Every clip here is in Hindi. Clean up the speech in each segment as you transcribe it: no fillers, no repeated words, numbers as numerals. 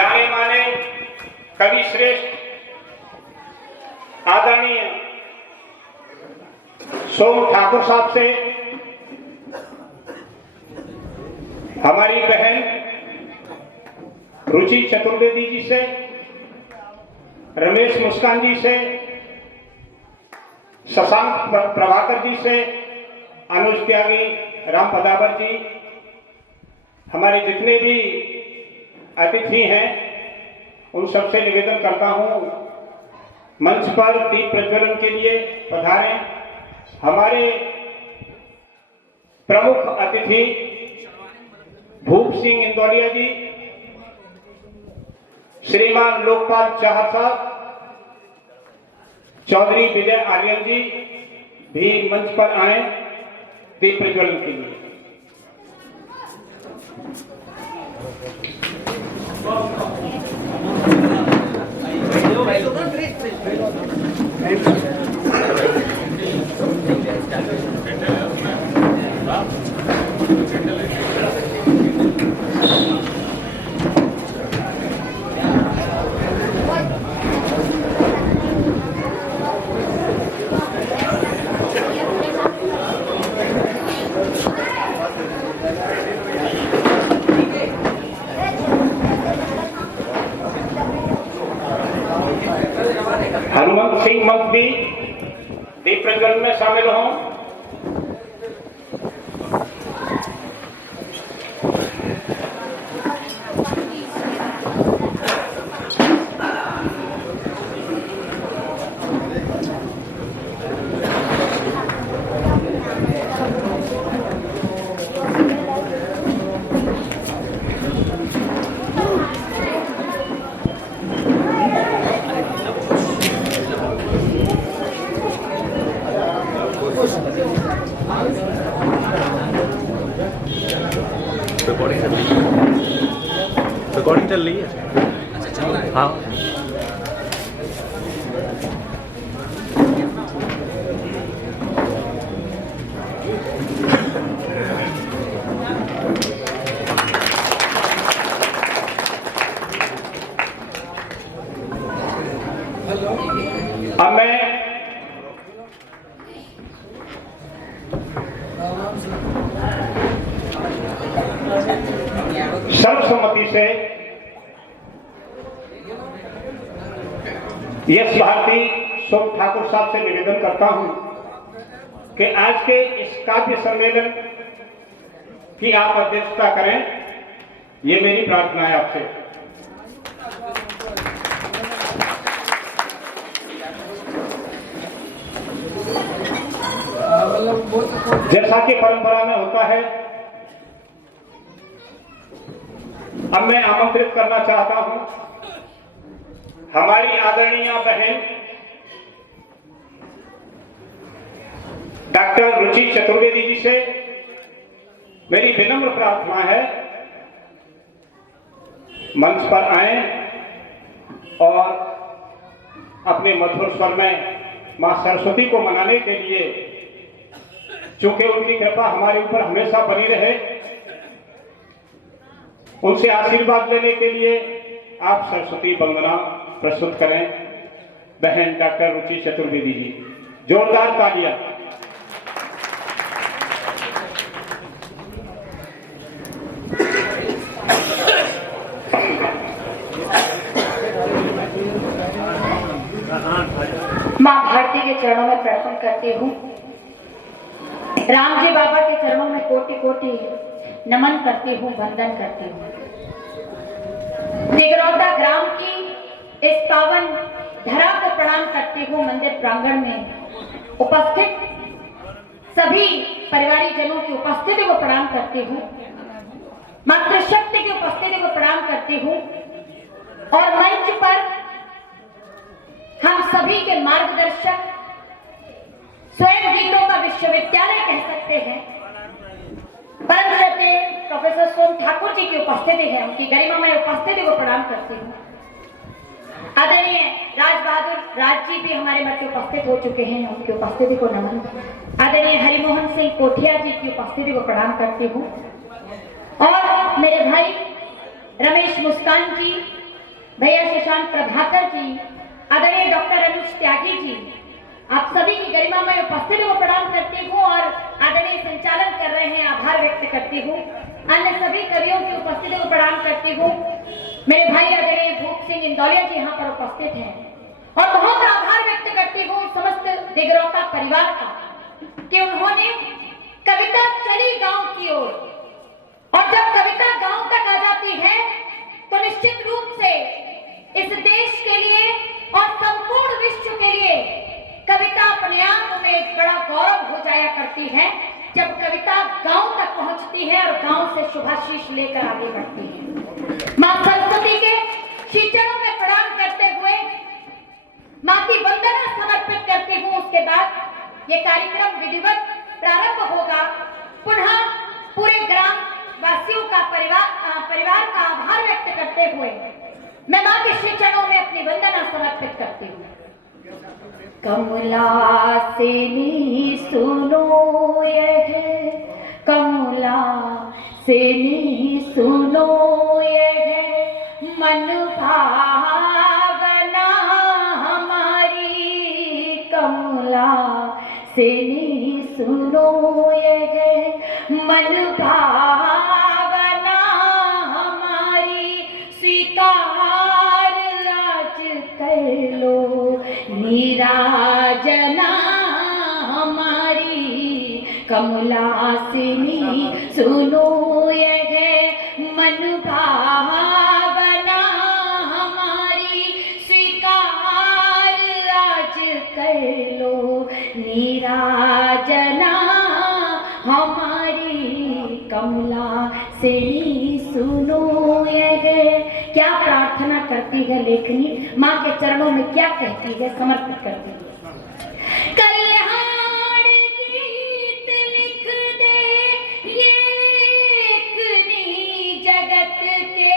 जाने माने कवि श्रेष्ठ आदरणीय सोम ठाकुर साहब से, हमारी बहन रुचि चतुर्वेदी जी से, रमेश मुस्कान जी से, शशांक प्रभाकर जी से, अनुज त्यागी, राम पदावर जी, हमारे जितने भी अतिथि हैं उन सबसे निवेदन करता हूं मंच पर दीप प्रज्वलन के लिए पधारें। हमारे प्रमुख अतिथि भूप सिंह इंदौलिया जी, श्रीमान लोकपाल चाहर साहब, चौधरी विजय आर्यन जी भी मंच पर आए दीप प्रज्वलन के लिए। हनुमंत सिंह मंच भी दीप प्रज्वलन में शामिल हों। रिकॉर्डिंग चल रही है। अच्छा चल रहा है। हाँ अब मैं सर्वसम्मति से यश भारती सोम ठाकुर साहब से निवेदन करता हूं कि आज के इस काव्य सम्मेलन की आप अध्यक्षता करें। ये मेरी प्रार्थना है आपसे। जैसा कि परंपरा में होता है, अब मैं आमंत्रित करना चाहता हूं हमारी आदरणीय बहन डॉक्टर रुचि चतुर्वेदी जी से मेरी विनम्र प्रार्थना है मंच पर आए और अपने मधुर स्वर में मां सरस्वती को मनाने के लिए, चूंकि उनकी कृपा हमारे ऊपर हमेशा बनी रहे, उनसे आशीर्वाद लेने के लिए आप सरस्वती वंदना प्रस्तुत करें। बहन डॉक्टर रुचि चतुर्वेदी जी, जोरदार तालियां। मां भारती के चरणों में प्रार्थना करती हूँ। राम जी बाबा के चरणों में कोटि कोटि नमन करती हूँ, वंदन करती हूँ। निगरौता ग्राम की इस पावन धरा को प्रणाम करती हूँ। मंदिर प्रांगण में उपस्थित सभी परिवारी जनों की उपस्थिति को प्रणाम करती हूँ। मातृशक्ति की उपस्थिति को प्रणाम करती हूँ। और मंच पर हम सभी के मार्गदर्शक, स्वयं गीतों का विश्वविद्यालय कह सकते हैं, परम श्रद्धेय प्रोफेसर सोम ठाकुर जी की उपस्थिति है। उनकी गरिमामय उपस्थिति को प्रणाम करती हूँ। आदरणीय राज बहादुर राज जी भी हमारे मध्य उपस्थित हो चुके हैं, उनकी उपस्थिति को नमन। आदरणीय हरिमोहन सिंह कोठिया जी की उपस्थिति को प्रणाम करती हूँ। और मेरे भाई रमेश मुस्कान जी, भैया शशांक प्रभाकर जी, आदरणीय डॉक्टर अनुज त्यागी जी, आप सभी की गरिमा में उपस्थित को प्रणाम करती हूँ और आदरणीय संचालन कर रहे हैं आभार व्यक्त करती हूँ। अन्य सभी कवियों की उपस्थिति को प्रणाम करती हूँ। मेरे भाई आदरणीय भूप सिंह इंदौलिया जी यहाँ पर उपस्थित हैं और बहुत आभार व्यक्त करती हूँ समस्त दिगरौता परिवार का कि उन्होंने कविता चली गांव की ओर, और जब कविता गांव तक आ जाती है तो निश्चित रूप से इस देश के लिए और संपूर्ण विश्व के लिए कविता अपने आप में एक बड़ा गौरव हो जाया करती है जब कविता गांव तक पहुंचती है और गांव से शुभाशीष लेकर आगे बढ़ती है। मां सरस्वती के चरणों में प्रणाम करते हुए मां की वंदना समर्पित करती हूँ। उसके बाद ये कार्यक्रम विधिवत प्रारंभ होगा। पुनः पूरे ग्राम वासियों का परिवार का आभार व्यक्त करते हुए मैं मां के श्री चरणों में अपनी वंदना समर्पित करती हूँ। कमला से नी सुनो यह, कमला से नी सुनो यह मन भावना हमारी, कमला से नी सुनो यह मन भावना हमारी, स्वीकार आज कर लो नीराजना हमारी, कमला से नी सुनो यह मन भावना हमारी, स्वीकार आज कर लो नीराजना हमारी, कमला से नी सुनो यह। क्या प्रार्थना करती है लेखनी, मां के चरणों में क्या कहती है, समर्पित करती है। कल्याण गीत लिख दे ये लेखनी जगत के,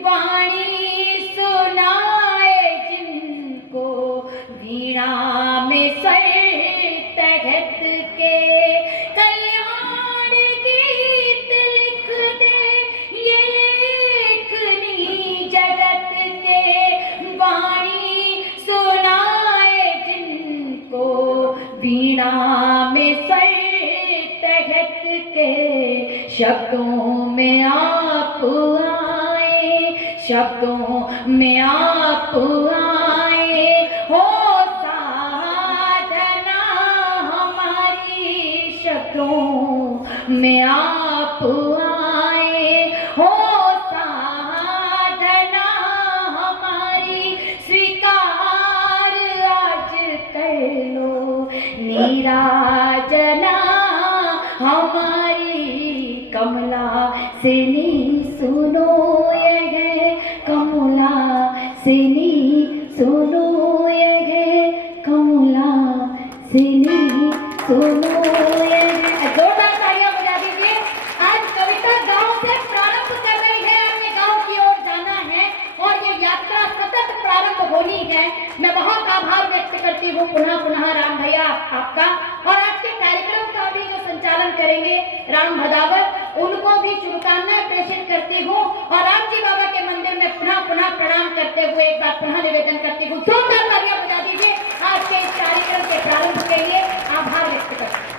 वाणी सुनाए जिनको वीणा में स्वर तहत के। कल्याण गीत लिख दे ये लेखनी जगत के, वाणी सुनाए जिनको वीणा में स्वर तहत के। शब्दों में आप आए, शब्दों में आप आए, हो साधना हमारी, शब्दों में आप आए, हो साधना हमारी, स्वीकार आज कर लो नीराजना हमारी, कमला से नी सुनो यह, कमला से नी सुनो यह, कमला से नी सुनो यह। जोरदार तालियां बजा दीजिए। आज कविता गांव से प्रारंभ कर रही है, अपने गांव की ओर जाना है और ये यात्रा सतत प्रारंभ होनी है। मैं बहुत आभार व्यक्त करती हूँ पुनः राम भैया आपका, और आज के कार्यक्रम का भी जो संचालन करेंगे राम भदावत, उनको भी शुभकामनाएं प्रेषित करती हूँ और राम जी बाबा के मंदिर में पुनः प्रणाम करते हुए एक बार पुनः निवेदन करती हूँ। जोरदार तालियां बजा दीजिए आज के इस कार्यक्रम के प्रारंभ के लिए। आभार व्यक्त करती हूँ।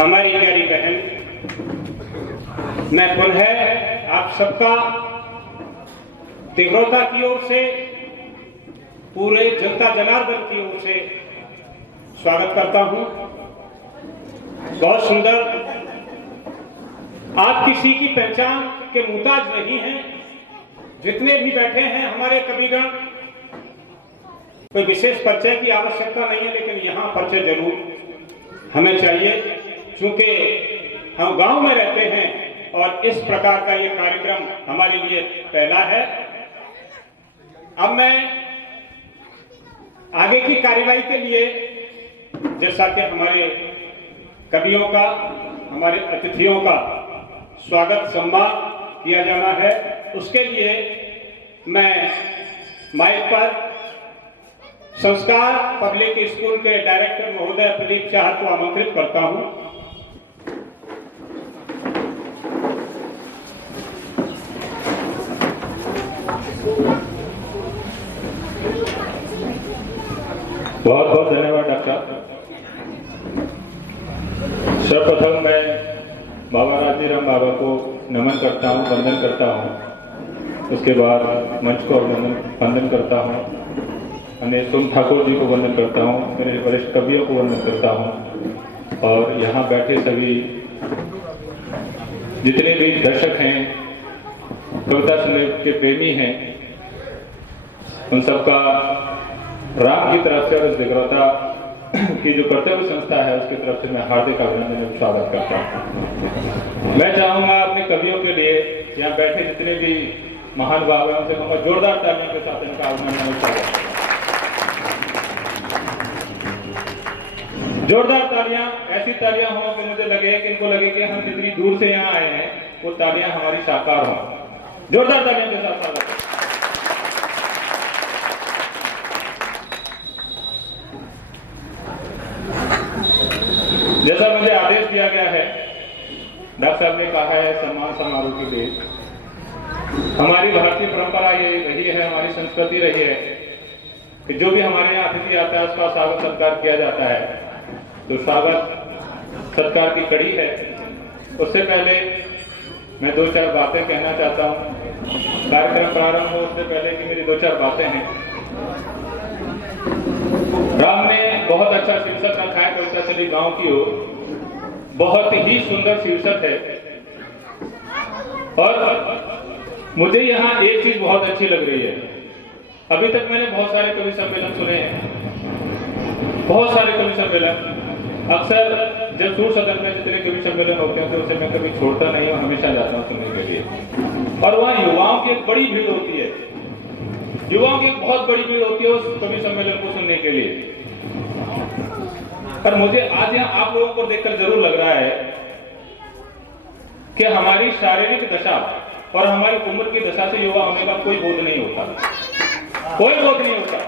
हमारी प्यारी बहन, मैं पुनः आप सबका दिगरौता की ओर से, पूरे जनता जनार्दन की ओर से स्वागत करता हूं। बहुत सुंदर, आप किसी की पहचान के मुहताज नहीं हैं। जितने भी बैठे हैं हमारे कविगण, कोई विशेष परिचय की आवश्यकता नहीं है, लेकिन यहाँ परिचय जरूर हमें चाहिए, क्योंकि हम गांव में रहते हैं और इस प्रकार का ये कार्यक्रम हमारे लिए पहला है। अब मैं आगे की कार्यवाही के लिए, जैसा कि हमारे कवियों का, हमारे अतिथियों का स्वागत सम्मान किया जाना है, उसके लिए मैं माइक पर संस्कार पब्लिक स्कूल के डायरेक्टर महोदय प्रदीप शाह को आमंत्रित करता हूं। बहुत बहुत धन्यवाद डॉक्टर। सर्वप्रथम मैं बाबा राजीराम बाबा को नमन करता हूँ, वंदन करता हूँ। उसके बाद मंच को वंदन करता हूँ। अन्य सोम ठाकुर जी को वंदन करता हूँ, मेरे वरिष्ठ कवियों को वंदन करता हूँ, और यहाँ बैठे सभी जितने भी दर्शक हैं, कविता संगीत के प्रेमी हैं, उन सबका राम की तरफ से और दिग्रता की जो कर्तव्य संस्था है उसकी तरफ से मैं हार्दिक अभिनंदन और स्वागत करता हूँ। मैं चाहूंगा अपने कवियों के लिए यहाँ बैठे जितने भी महान भाव हैं उनसे कहूँगा जोरदार तालियों के साथ इनका अभिनंदन और स्वागत। जोरदार तालियां, ऐसी तालियां हों कि मुझे लगे कि इनको लगे कि हम जितनी दूर से यहाँ आए हैं वो तालियां हमारी साकार हों। जोरदार तालियों के साथ स्वागत। जैसा मुझे आदेश दिया गया है, डॉक्टर साहब ने कहा है सम्मान समारोह के लिए, हमारी भारतीय परंपरा ये रही है, हमारी संस्कृति रही है कि जो भी हमारे यहाँ अतिथि आता है उसका स्वागत सत्कार किया जाता है। तो स्वागत सत्कार की कड़ी है। उससे पहले मैं दो चार बातें कहना चाहता हूँ। कार्यक्रम प्रारंभ हो उससे पहले की मेरी दो चार बातें हैं। राम ने बहुत अच्छा शीर्षक रखा है कविता चली गांव की ओर, बहुत ही सुंदर शीर्षक है। और मुझे यहाँ एक चीज बहुत अच्छी लग रही है। अभी तक मैंने बहुत सारे कवि सम्मेलन सुने हैं, बहुत सारे कवि सम्मेलन। अक्सर जब सूर सदन में जितने कवि सम्मेलन होते हैं तो उसे मैं कभी छोड़ता नहीं हूँ, हमेशा जाता हूँ सुनने के लिए। और वहाँ युवाओं की एक बड़ी भीड़ होती है, युवाओं की एक बहुत बड़ी भीड़ होती है उस कवि सम्मेलन को सुनने के लिए। पर मुझे आज यहाँ आप लोगों को देखकर जरूर लग रहा है कि हमारी शारीरिक दशा और हमारी उम्र की दशा से युवा होने का कोई बोध नहीं होता, कोई बोध नहीं होता।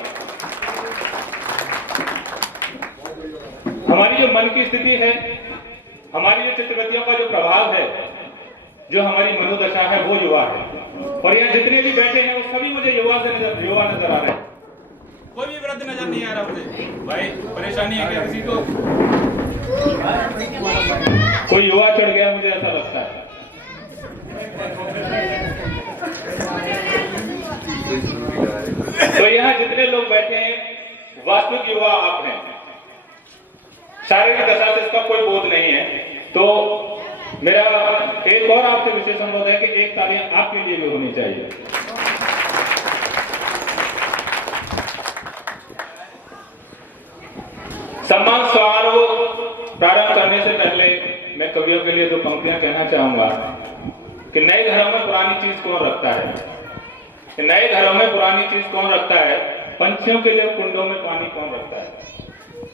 हमारी जो मन की स्थिति है, हमारी जो चित्तवृत्तियों का जो प्रभाव है, जो हमारी मनोदशा है, वो युवा है। और यहाँ जितने भी बैठे हैं वो सभी मुझे युवा नजर आ रहे हैं। कोई भी वृद्ध नजर नहीं आ रहा मुझे। भाई परेशानी है क्या किसी को? कोई युवा चढ़ गया मुझे ऐसा लगता है। तो यहाँ जितने लोग बैठे हैं वास्तविक युवा आप हैं। शारीरिक दशा से इसका कोई बोध नहीं है। तो मेरा एक और आपसे विशेष अनुरोध है कि एक तालियां आपके लिए भी होनी चाहिए। सम्मान समारोह प्रारंभ करने से पहले मैं कवियों के लिए दो पंक्तियां कहना चाहूंगा कि नए घरों में पुरानी चीज कौन रखता है, कि नए घरों में पुरानी चीज कौन रखता है, पंछियों के लिए कुंडों में पानी कौन रखता है।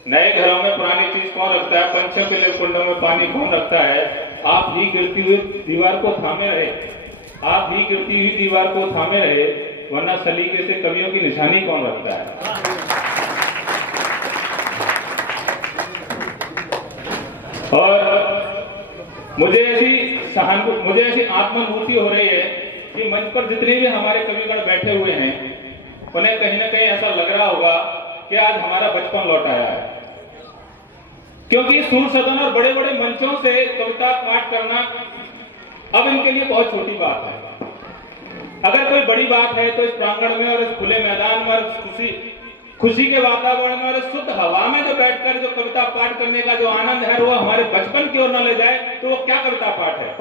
नए घरों में पुरानी चीज कौन रखता है, पंछियों के लिए कुंडों में पानी कौन रखता है। आप ही गिरती हुई दीवार को थामे रहे, आप ही गिरती हुई दीवार को थामे रहे, वरना सलीके से कवियों की निशानी कौन रखता है। और मुझे ऐसी आत्मानुभूति हो रही है कि मंच पर जितने भी हमारे कविगण बैठे हुए हैं उन्हें कहीं ना कहीं ऐसा लग रहा होगा कि आज हमारा बचपन लौट आया है। क्योंकि सूर सदन और बड़े बड़े मंचों से कविता पाठ करना अब इनके लिए बहुत छोटी बात है। अगर कोई बड़ी बात है तो इस प्रांगण में और इस खुले मैदान में और खुशी के वातावरण में और इस शुद्ध हवा में जो बैठकर जो कविता पाठ करने का जो आनंद है वो हमारे बचपन की ओर न ले जाए तो वो क्या कविता पाठ है,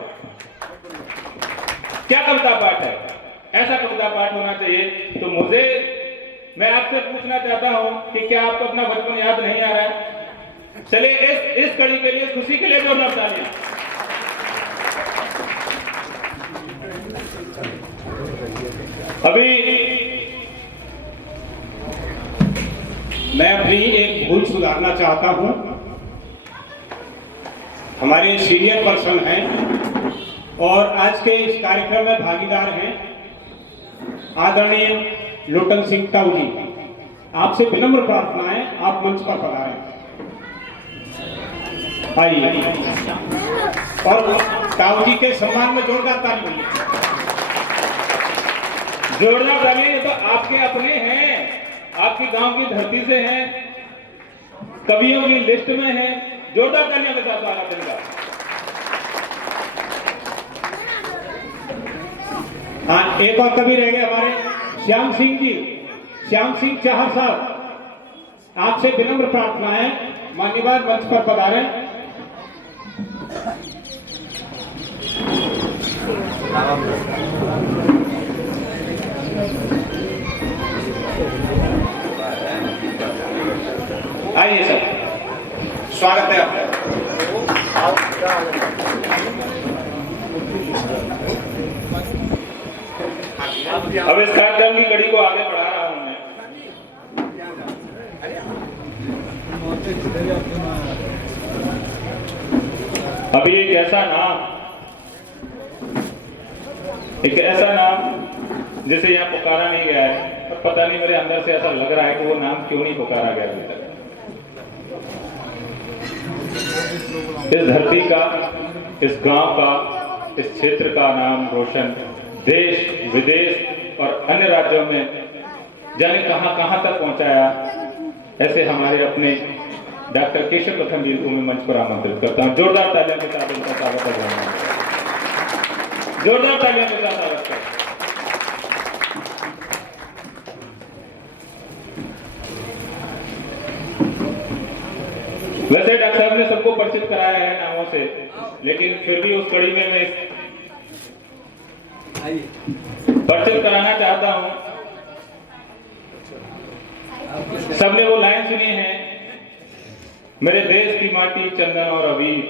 क्या कविता पाठ है। ऐसा कविता पाठ होना चाहिए। तो मैं आपसे पूछना चाहता हूं कि क्या आपको अपना बचपन याद नहीं आ रहा है? चलिए इस कड़ी के लिए, खुशी के लिए जोरदार तालियां। अभी मैं अपनी एक भूल सुधारना चाहता हूं। हमारे सीनियर पर्सन हैं और आज के इस कार्यक्रम में भागीदार हैं आदरणीय लोटन सिंह ताऊ जी। आपसे विनम्र प्रार्थना है, आप मंच पर पधारें। आइए और ताऊ जी के सम्मान में जोरदार ताली बजाइए। जोरदार ताली। ये तो आपके अपने हैं, आपकी गांव की धरती से हैं, कवियों की लिस्ट में हैं। जोरदार तालियों के साथ स्वागत है इनका। हाँ, एक और कवि रह गए हमारे श्याम सिंह जी, श्याम सिंह चाहर साहब, आपसे विनम्र प्रार्थना है, मान्यवर मंच पर पधारें। आइए सर, स्वागत है आपका। अब इस कार्यक्रम की कड़ी को आगे बढ़ा रहा हूं मैं। अभी एक ऐसा नाम जिसे यहाँ पुकारा नहीं गया है, और पता नहीं मेरे अंदर से ऐसा लग रहा है कि वो नाम क्यों नहीं पुकारा गया अभी तक। इस धरती का, इस गांव का, इस क्षेत्र का नाम रोशन देश विदेश और अन्य राज्यों में जाने कहां कहां तक पहुंचाया। ऐसे हमारे अपने डॉक्टर केशव प्रथम जी को मैं मंच पर आमंत्रित करता हूं। जोरदार तालियों के साथ उनका स्वागत करना है। जोरदार तालियों के साथ स्वागत करें। वैसे डॉक्टर साहब ने सबको परिचित कराया है नामों से, लेकिन फिर भी उस कड़ी में मैं परिचित कराना चाहता हूं। सबने वो लाइन सुनी है, मेरे देश की माटी चंदन और अबीर,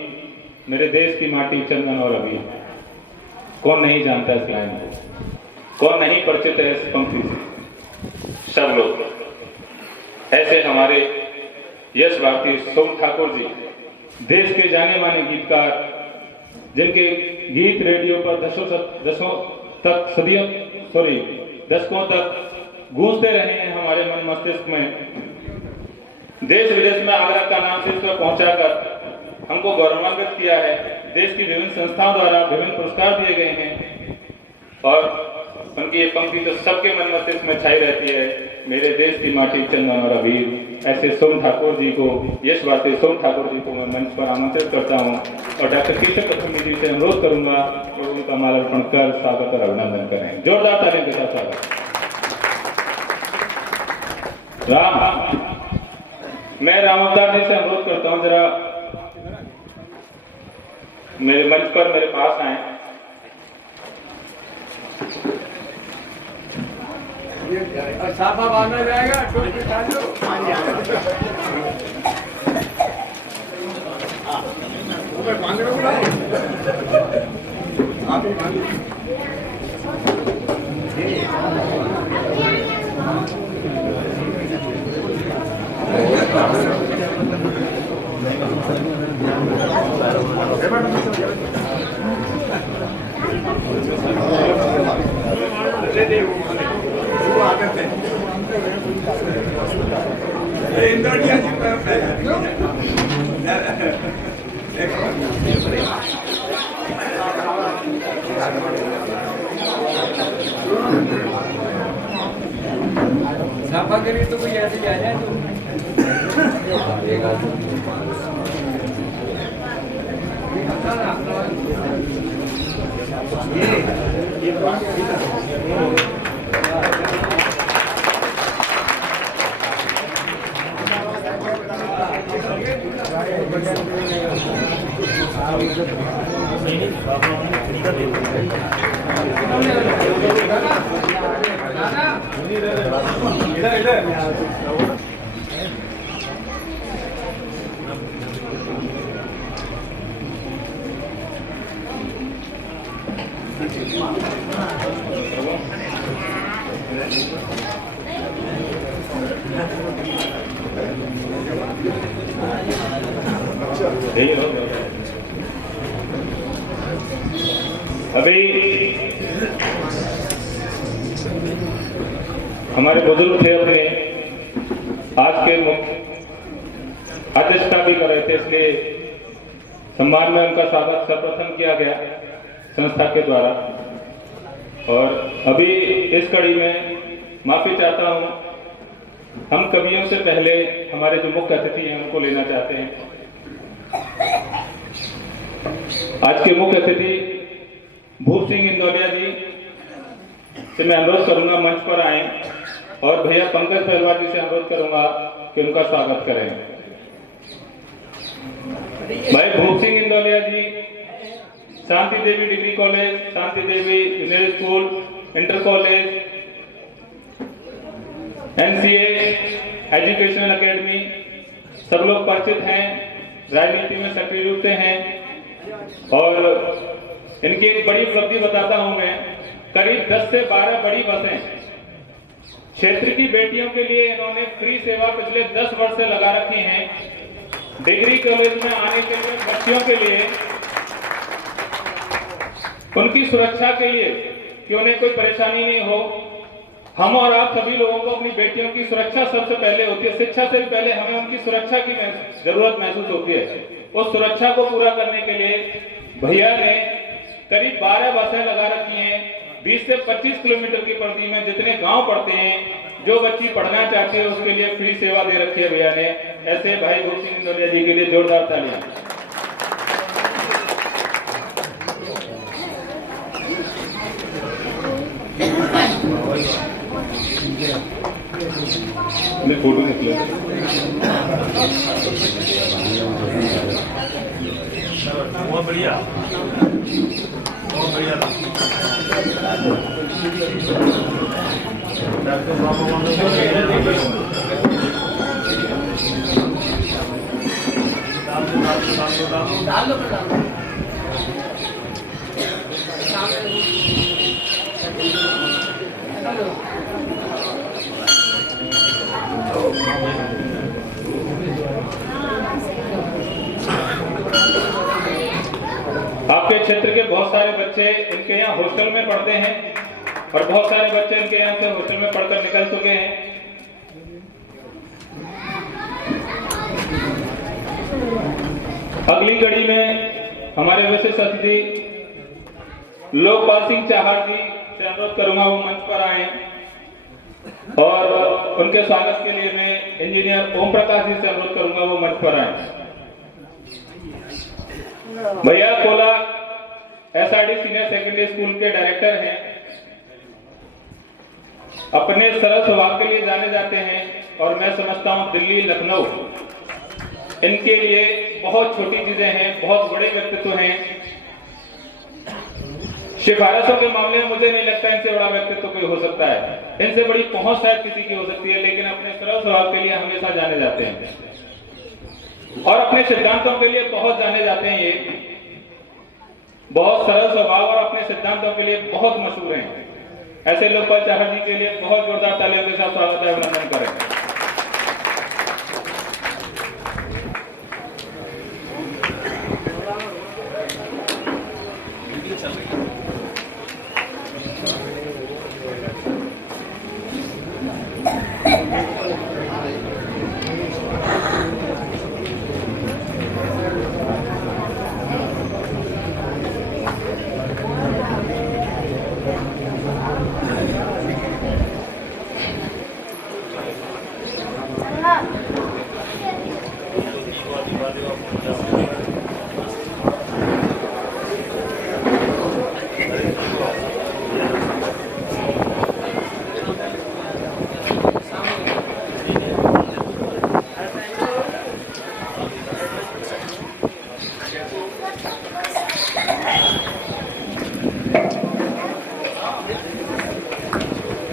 मेरे देश की माटी चंदन और अबीर। कौन नहीं जानता इस लाइन को, कौन नहीं परिचित है इस पंक्ति से? सब लोग। ऐसे हमारे यश भारती सोम ठाकुर जी, देश के जाने माने गीतकार, जिनके गीत रेडियो पर दशकों तक गूंजते रहे हैं हमारे मन मस्तिष्क में। देश विदेश में आगरा का नाम सिर्फ पहुंचाकर हमको गौरवान्वित किया है। देश की विभिन्न संस्थाओं द्वारा विभिन्न पुरस्कार दिए गए हैं और उनकी ये पंक्ति तो सबके मन मस्तिष्क में छाई रहती है, मेरे देश की माटी चंदन और अबीर। ऐसे सोम ठाकुर जी को, यश भारती सोम ठाकुर जी को मैं मंच पर आमंत्रित करता हूं और डॉक्टर केशव प्रथम जी से अनुरोध करूंगा कि उनका माल्यार्पण कर स्वागत और अभिनंदन करें। जोरदार तालियों के साथ स्वागत। मैं राम अवतार जी से अनुरोध करता हूं, जरा मेरे मंच पर मेरे पास आए। साफा बांधना जाएगा, टोपी डाल लो। बांधने को आप ही बांध साफा करिए तो कोई ऐसे ही आ जाए अभी हमारे बुजुर्ग थे अपने आज के मुख्य अध्यक्षता भी कर रहे थे, इसलिए सम्मान में उनका स्वागत सर्वप्रथम किया गया संस्था के द्वारा। और अभी इस कड़ी में माफी चाहता हूं, हम कवियों से पहले हमारे जो मुख्य अतिथि हैं उनको लेना चाहते हैं। आज के मुख्य अतिथि भूप सिंह इंदौलिया जी से मैं अनुरोध करूंगा मंच पर आए, और भैया पंकज पहलवान जी से अनुरोध करूंगा कि उनका स्वागत करें। भाई Bhoop Singh Indauliya ji Shanti Devi degree college, Shanti Devi junior school, inter college, NCA, educational academy, सब लोग परिचित हैं, राजनीति में सक्रिय रूप से हैं। और इनकी एक बड़ी उपलब्धि बताता हूं मैं, करीब 10 से 12 बड़ी बसें क्षेत्र की बेटियों के लिए इन्होंने फ्री सेवा पिछले 10 वर्ष से लगा रखी हैं। डिग्री कॉलेज में आने के लिए बच्चियों के लिए, उनकी सुरक्षा के लिए कि उन्हें कोई परेशानी नहीं हो। हम और आप सभी लोगों को अपनी बेटियों की सुरक्षा सबसे पहले होती है, शिक्षा से भी पहले हमें उनकी सुरक्षा की जरूरत महसूस होती है। उस सुरक्षा को पूरा करने के लिए भैया ने करीब 12 बसें लगा रखी हैं। 20 से 25 किलोमीटर की परिधि में जितने गांव पड़ते हैं, जो बच्ची पढ़ना चाहती है उसके लिए फ्री सेवा दे रखी है भैया ने। ऐसे भाई भूप सिंह इंदौलिया जी के लिए जोरदार तालियां। फोटो निकले बहुत बढ़िया, बहुत बढ़िया। आपके क्षेत्र के बहुत सारे बच्चे इनके यहाँ हॉस्टल में पढ़ते हैं, और बहुत सारे बच्चे इनके यहाँ से हॉस्टल में पढ़कर निकल चुके हैं। अगली कड़ी में हमारे विशिष्ट अतिथि लोकपाल सिंह चाहर जी से अनुरोध करूंगा वो मंच पर आए, और उनके स्वागत के लिए मैं इंजीनियर ओम प्रकाश जी से अनुरोध करूंगा वो मंच पर आए। भैया Cola SRD senior secondary school के डायरेक्टर हैं, अपने सरल स्वभाव के लिए जाने जाते हैं, और मैं समझता हूं दिल्ली, लखनऊ इनके लिए बहुत छोटी चीजें हैं, बहुत बड़े व्यक्तित्व हैं। सिफारिशों के मामले में मुझे नहीं लगता इनसे बड़ा व्यक्तित्व कोई हो सकता है, इनसे बड़ी पहुंच शायद किसी की हो सकती है, लेकिन अपने सरल स्वभाव के लिए हमेशा जाने जाते हैं, और अपने सिद्धांतों के लिए बहुत जाने जाते हैं। ये बहुत सरल स्वभाव और अपने सिद्धांतों के लिए बहुत मशहूर हैं। ऐसे लोकपाल चाहर जी के लिए बहुत जोरदार तालियों के साथ स्वागत है, अभिनंदन करें।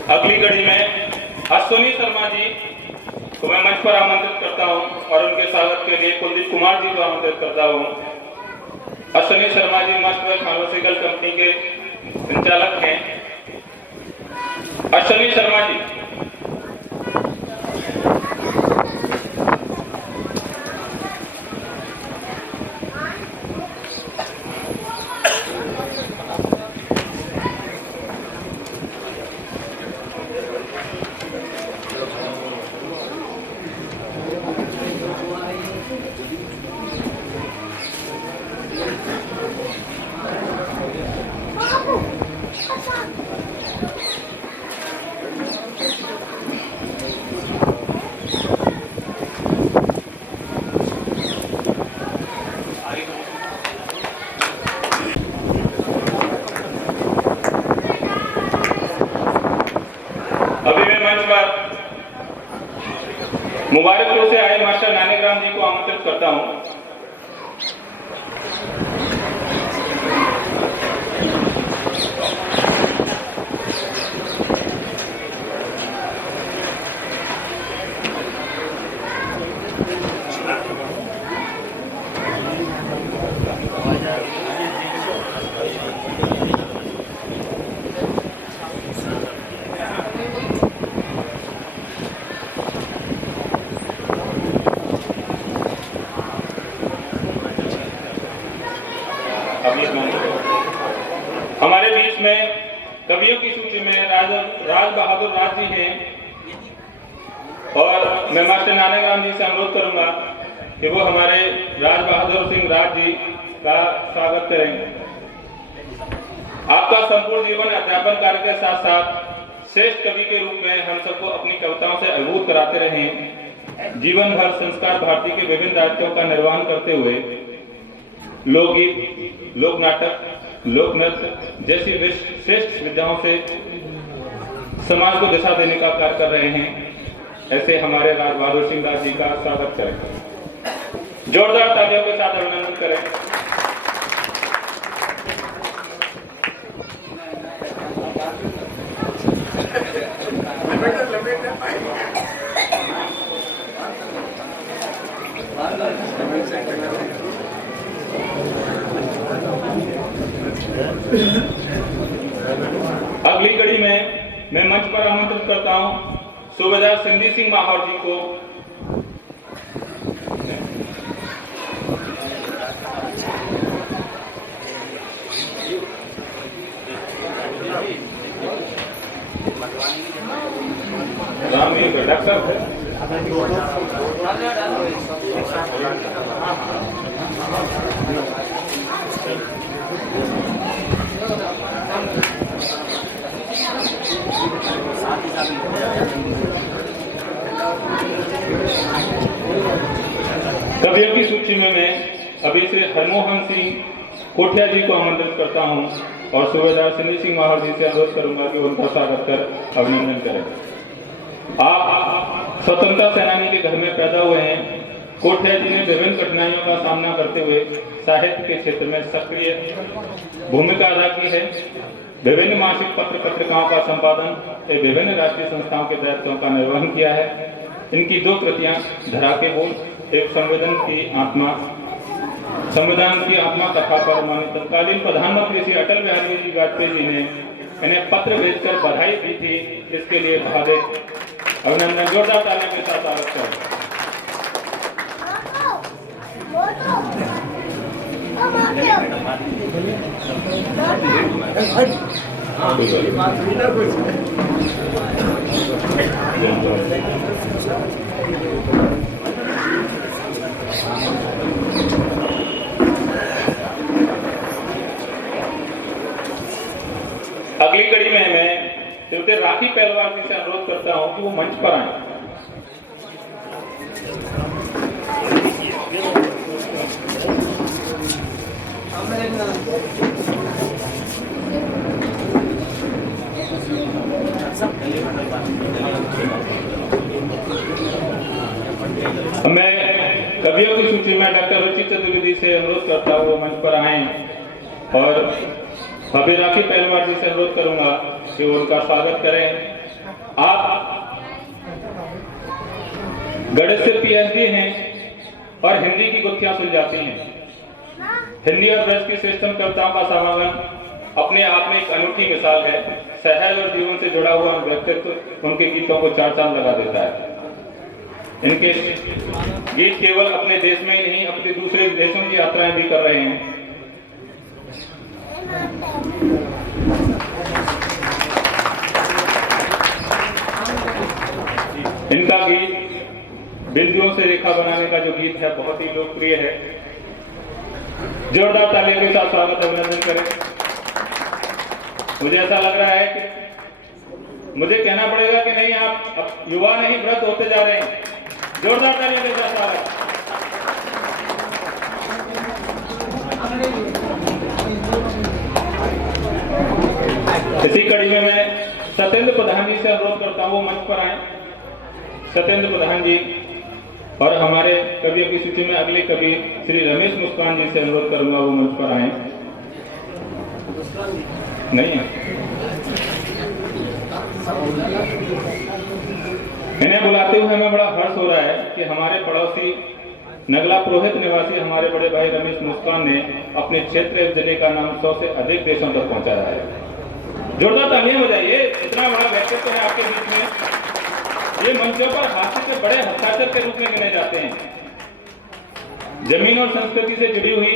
अगली कड़ी में अश्विनी शर्मा जी को मैं मंच पर आमंत्रित करता हूं, और उनके स्वागत के लिए कुलदीप कुमार जी को आमंत्रित करता हूं। Ashwini Sharma ji must pharmaceutical company के संचालक हैं। अश्विनी शर्मा जी। पर मुबारकपुर से आए मास्टर नानकराम जी को आमंत्रित करता हूं। हमारे बीच में कवियों की सूची में राज बहादुर राज जी हैं और मैं मास्टर नानकराम जी से अनुरोध करूंगा कि वो हमारे राज बहादुर सिंह राज जी का स्वागत करें। आपका संपूर्ण जीवन अध्यापन कार्य के साथ साथ श्रेष्ठ कवि के रूप में हम सबको अपनी कविताओं से अभिभूत कराते रहे। जीवन भर संस्कार भारती के विभिन्न दायित्वों का निर्वहन करते हुए लोकगीत, लोक नाटक, लोक नृत्य जैसी श्रेष्ठ विद्याओं से समाज को दिशा देने का कार्य कर रहे हैं। ऐसे हमारे राज बहादुर सिंह राज जी का स्वागत करें। जोरदार तालियों के साथ अभिनंदन करें। अगली कड़ी में मैं मंच पर आमंत्रित करता हूं सूबेदार सिंधी सिंह माहौर जी को। डॉक्टर कवियों की सूची में मैं अभी श्री हरमोहन सिंह कोठिया जी को आमंत्रित करता हूं और सूबेदार सिंधी सिंह माहौर जी से अनुरोध करूंगा कि उनका स्वागत कर अभिनंदन करें। आप स्वतंत्रता सेनानी के घर में पैदा हुए हैं। कोठिया जी ने विभिन्न कठिनाइयों का सामना करते हुए साहित्य के क्षेत्र में सक्रिय भूमिका अदा की है। विभिन्न मासिक पत्र पत्रिकाओं का संपादन एवं विभिन्न राष्ट्रीय संस्थाओं के दायित्वों का निर्वहन किया है। इनकी 2 कृतियां धरा के बोल एक संविधान की आत्मा कथा पर माननीय तत्कालीन प्रधानमंत्री श्री अटल बिहारी जी वाजपेयी जी ने इन्हें पत्र भेजकर बधाई दी थी। इसके लिए हार्दिक अभिनंदन। जोरदार तालियों के साथ स्वागत करें। अगली कड़ी में मैं श्रीमती राखी पहलवान जी से अनुरोध करता हूं कि वो मंच पर आए। मैं कवियों की सूची में डॉक्टर रुचि चतुर्वेदी से अनुरोध करता हूँ वो मंच पर आए और अभी राखी पहलवान जी से अनुरोध करूंगा कि उनका स्वागत करें। आप गणित से पीएचडी हैं और हिंदी की गुत्थियां सुलझाती हैं। हिंदी और ब्रज की श्रेष्ठतम कविताओं का समागम अपने आप में एक अनूठी मिसाल है। सहज और जीवन से जुड़ा हुआ व्यक्तित्व उनके गीतों को 4 चांद लगा देता है। इनके गीत केवल अपने देश में ही नहीं अपने दूसरे देशों की यात्राएं भी कर रहे हैं। इनका गीत बिंदुओं से रेखा बनाने का जो गीत है बहुत ही लोकप्रिय है। जोरदार तालियों के साथ स्वागत अभिनंदन करें। मुझे ऐसा लग रहा है कि मुझे कहना पड़ेगा कि नहीं, आप अब युवा नहीं व्रत होते जा रहे हैं। जोरदार तालियों के साथ स्वागत। इसी कड़ी में मैं सत्येंद्र प्रधान जी से अनुरोध करता हूँ वो मंच पर आए। सत्येंद्र प्रधान जी और हमारे कवियों की सूची में अगले कवि श्री रमेश मुस्कान जी से अनुरोध करूंगा वो मंच पर आए। नहीं है, इन्हें बुलाते हुए हमें बड़ा हर्ष हो रहा है कि हमारे पड़ोसी नगला पुरोहित निवासी हमारे बड़े भाई रमेश मुस्कान ने अपने क्षेत्र जिले का नाम 100 से अधिक देशों तक पहुंचाया है। जोरदार तालियां बजाइए, इतना बड़ा व्यक्तित्व है आपके बीच में। ये मंचों पर हास्य के बड़े हस्ताक्षर के रूप में गिने जाते हैं। जमीन और संस्कृति से जुड़ी हुई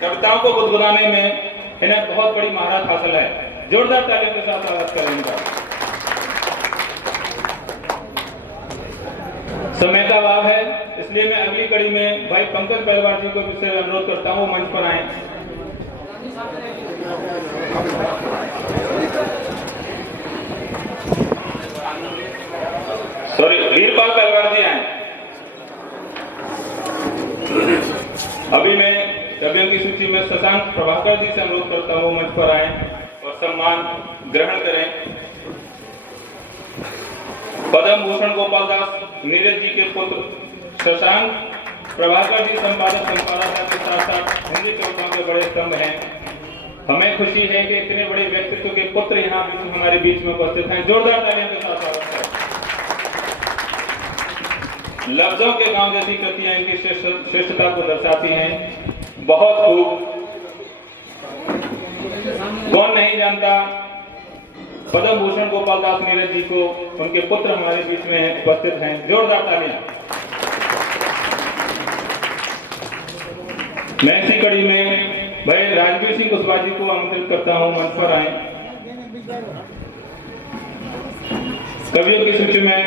कविताओं को गुदगुदाने में इन्हें बहुत बड़ी महारत हासिल है। जोरदार तालियों के साथ स्वागत करें इनका। समय का अभाव है, इसलिए मैं अगली कड़ी में भाई पंकज पहलवान जी को फिर से अनुरोध करता हूं मंच पर आए। सॉरी, वीरपाल पहलवान जी आए। अभी मैं कवियों की सूची में शशांक प्रभाकर जी से अनुरोध करता हूं मंच पर आए और सम्मान ग्रहण करें। पद्म भूषण गोपाल दास नीरज जी के पुत्र शशांक प्रभाकर जी संपादक संपादक के साथ साथ हिंदी कविताओं के बड़े स्तंभ हैं। हमें खुशी है कि इतने बड़े व्यक्तित्व के पुत्र यहाँ हमारे बीच में उपस्थित हैं। जोरदार तालियों के साथ स्वागत है। लफ्जों के गांव जैसी कृतियां इनकी श्रेष्ठता को दर्शाती हैं। बहुत खूब, कौन नहीं जानता पद्म भूषण गोपाल दास नीरज जी को, उनके पुत्र हमारे बीच में उपस्थित हैं। जोरदार तालियां। मैं इसी कड़ी में भाई राजवीर सिंह कुशवाहा जी को आमंत्रित करता हूं मंच पर आए। कवियों की सूची में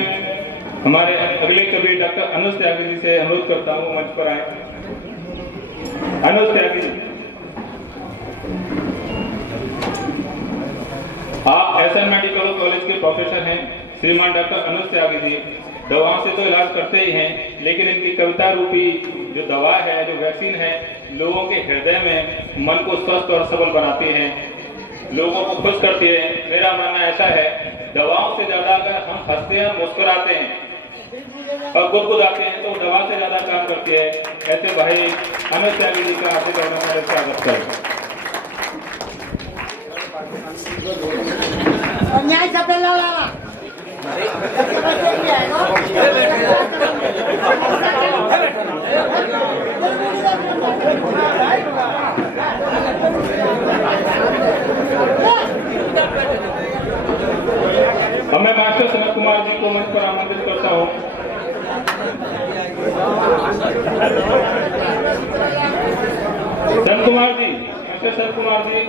हमारे अगले कवि डॉक्टर अनुज त्यागी जी से अनुरोध करता हूं मंच पर आए। अनुज त्यागी जी, आप एसएन मेडिकल कॉलेज के प्रोफेसर हैं। श्रीमान डॉक्टर अनुज त्यागी जी दवाओं से तो इलाज करते ही हैं, लेकिन इनकी कविता रूपी जो दवा है, जो वैक्सीन है, लोगों के हृदय में मन को स्वस्थ और सबल बनाती है, लोगों को खुश करती है। मेरा मानना ऐसा है, दवाओं से ज्यादा अगर हम हंसते हैं, मुस्कुराते हैं और गुदगुदाते हैं तो दवा से ज्यादा काम करती है। ऐसे भाई अनुज त्यागी जी का आशीर्वाद हमारे स्वागत करें। न्याय सब मैं मास्टर सनत कुमार जी को मंच पर आमंत्रित करता हूँ। सन कुमार जी, मास्टर सन कुमार जी।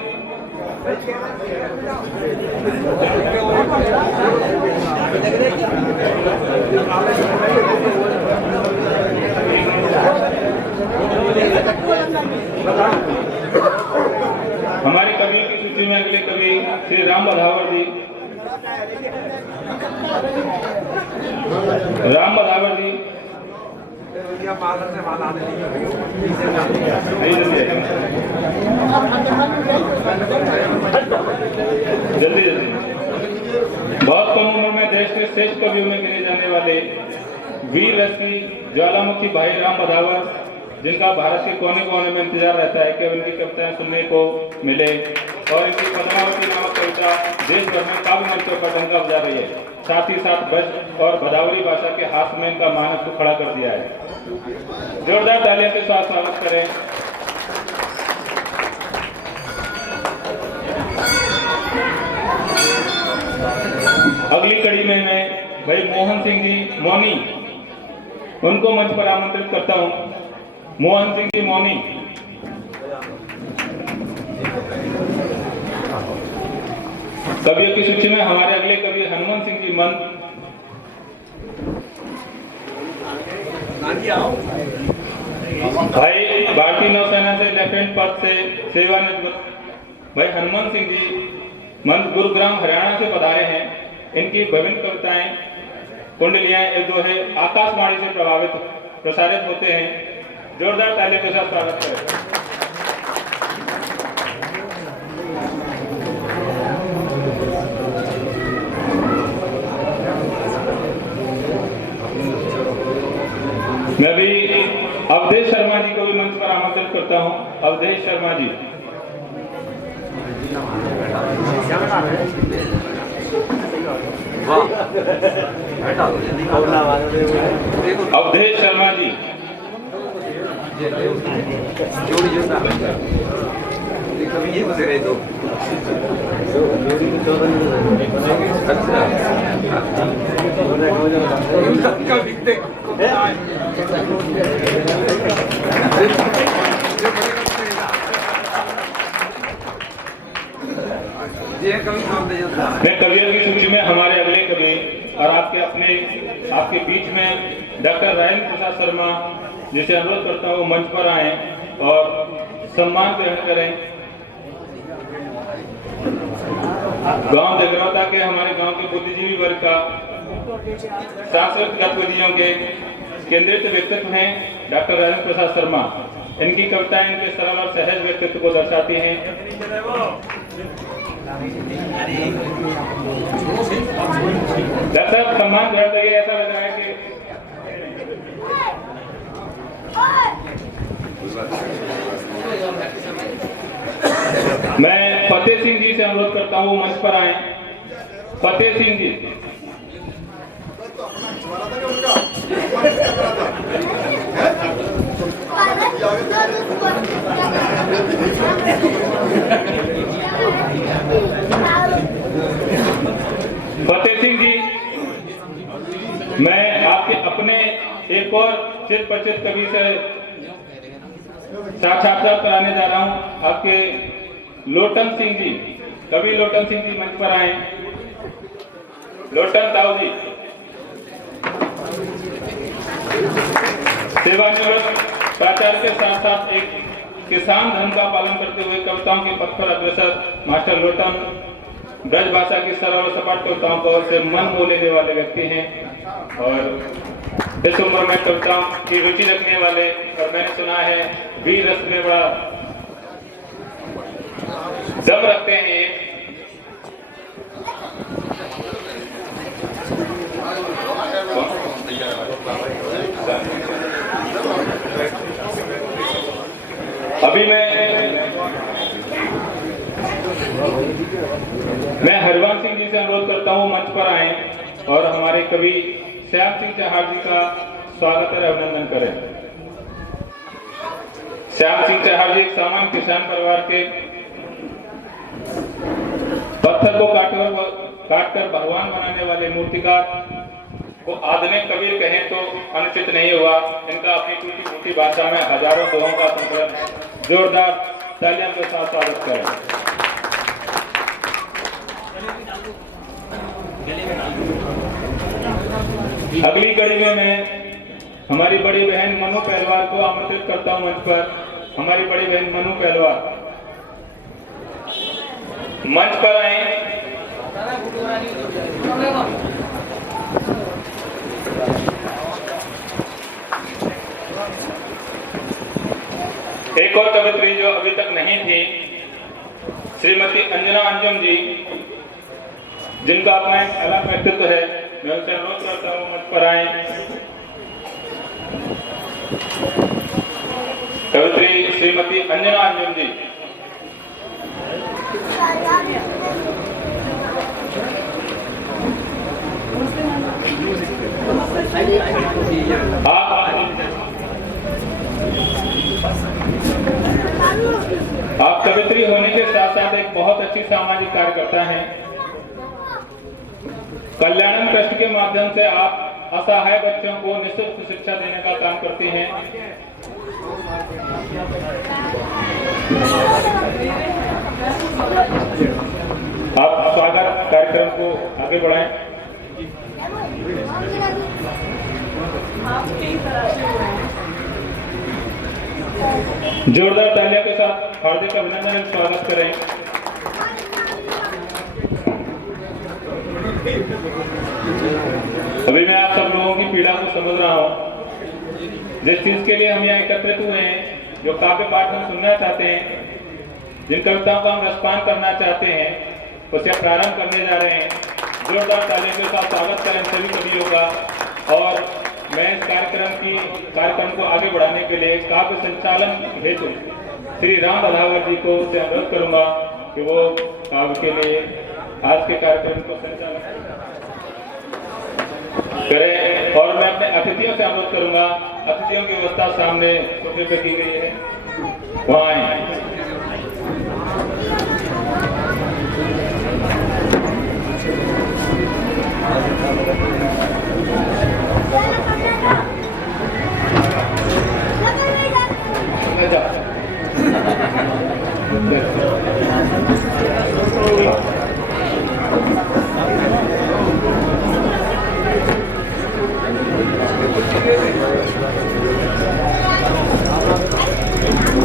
हमारे कवियों की सूची में अगले कवि श्री राम बधावर जी। राम बधावर जी, जल्दी जल्दी। बहुत कम उम्र में देश के श्रेष्ठ कवियों में गिने जाने वाले वीर रस की ज्वालामुखी भाई राम बधावर, जिनका भारत के कोने कोने में इंतजार रहता है कि उनकी कविताएं सुनने को मिले, और इनकी पद्मावती नामक कविता देश भर में काव्य मंचों पर डंका बजा रही है। साथ ही साथ ब्रज और भदावरी भाषा के हाथ में इनका मानस को खड़ा कर दिया है। जोरदार तालियों के साथ स्वागत करें। अगली कड़ी में मैं भाई मोहन सिंह जी मौनी, उनको मंच पर आमंत्रित करता हूं। मोहन सिंह जी मौनी। कवियों की सूची में हमारे अगले कवि हनुमान सिंह जी मन। भाई भारतीय नौसेना से लेफ्टिनेंट पद से सेवानिवृत्त भाई हनुमान सिंह जी मन गुरुग्राम हरियाणा से पधारे हैं। इनकी विभिन्न कविताएं, कुंडलियां, एक दोहे आकाशवाणी से प्रसारित होते हैं। जोरदार तालियों के साथ स्वागत करें। मैं भी अवधेश शर्मा जी को भी मंच पर आमंत्रित करता हूं। अवधेश शर्मा जी। अवधेश शर्मा जी। कभी ये गुजरे तो मैं कवियों की सूची में हमारे अगले कवि और आपके बीच में डॉक्टर राजेंद्र प्रसाद शर्मा, जिसे अनुरोध करता हूँ मंच पर आए और सम्मान ग्रहण करें। गांव जगरौता के हमारे गांव के बुद्धिजीवी वर्ग का सांस्कृतिक गतिविधियों के केंद्रित व्यक्तित्व हैं डॉक्टर राजेंद्र प्रसाद शर्मा। इनकी कविताएं इनके सरल और सहज व्यक्तित्व को दर्शाती हैं। दर्शक सम्मान ग्रहण करिए। ऐसा लग रहा है कि मैं फतेह सिंह जी से अनुरोध करता हूँ मंच पर आए। फतेह सिंह जी। फतेह सिंह जी, मैं आपके अपने एक और चिर परिचित कवि से साक्षात्कार कराने जा रहा हूं। आपके लोटन सिंह जी, कवि लोटन सिंह जी मंच पर आए। लोटन ताऊ जी। सेवानिवृत्त प्राचार्य के साथ साथ एक किसान धर्म का पालन करते हुए कविताओं के पथ पर अग्रसर मास्टर लोटन ब्रज भाषा की सरल और सपाट कविताओं को से मन मोह लेने वाले व्यक्ति हैं और इस उम्र में कविताओं की रुचि रखने वाले, और मैंने सुना है वीर रस में बड़ा दम रखते हैं ये। अभी मैं हरिवंश सिंह जी से अनुरोध करता हूं मंच पर आए और हमारे कवि श्याम सिंह चहार जी का स्वागत और अभिनंदन करें। श्याम सिंह चहार जी एक सामान्य किसान परिवार के पत्थर को काटकर भगवान बनाने वाले मूर्तिकार को आधुनिक कबीर कहें तो अनुचित नहीं हुआ। इनका अपनी टूटी फूटी भाषा में हजारों दोहों का संकलन जोरदार तालियों के साथ स्वागत करें। अगली कड़ी में मैं हमारी बड़ी बहन मनु पहलवार को आमंत्रित करता हूं मंच पर। हमारी बड़ी बहन मनु पहलवार मंच पर आए। एक और कवित्री जो अभी तक नहीं थी, श्रीमती अंजना अंजुम जी, जिनका अपना एक अलग व्यक्तित्व है, मैं उनसे अनुरोध करता हूँ मंच पर आए। कवित्री श्रीमती अंजना अंजुम जी। आप कवित्री होने के साथ साथ एक बहुत अच्छी सामाजिक कार्यकर्ता हैं। कल्याणम ट्रस्ट के माध्यम से आप असहाय बच्चों को निःशुल्क शिक्षा देने का काम करती हैं। आप स्वागत कार्यक्रम को आगे बढ़ाएं। जोरदार तालियों के साथ हार्दिक अभिनंदन और स्वागत करें। अभी मैं आप सब लोगों की पीड़ा को समझ रहा हूं। जिस चीज के लिए हम यहाँ एकत्रित हुए हैं, जो काव्य पाठ हम सुनना चाहते हैं, जिन कविताओं का हम रसपान करना चाहते हैं, उसे प्रारंभ करने जा रहे हैं। जोरदार तालियों के साथ स्वागत करें सभी कवियों का और मैं इस कार्यक्रम को आगे बढ़ाने के लिए काव्य संचालन हेतु श्री राम बधावर जी को से अनुरोध करूंगा कि वो काव्य के लिए आज के कार्यक्रम को संचालन करें। और मैं अपने अतिथियों से अनुरोध करूंगा, अतिथियों की व्यवस्था सामने सोफे पे की गई है, वहां आए।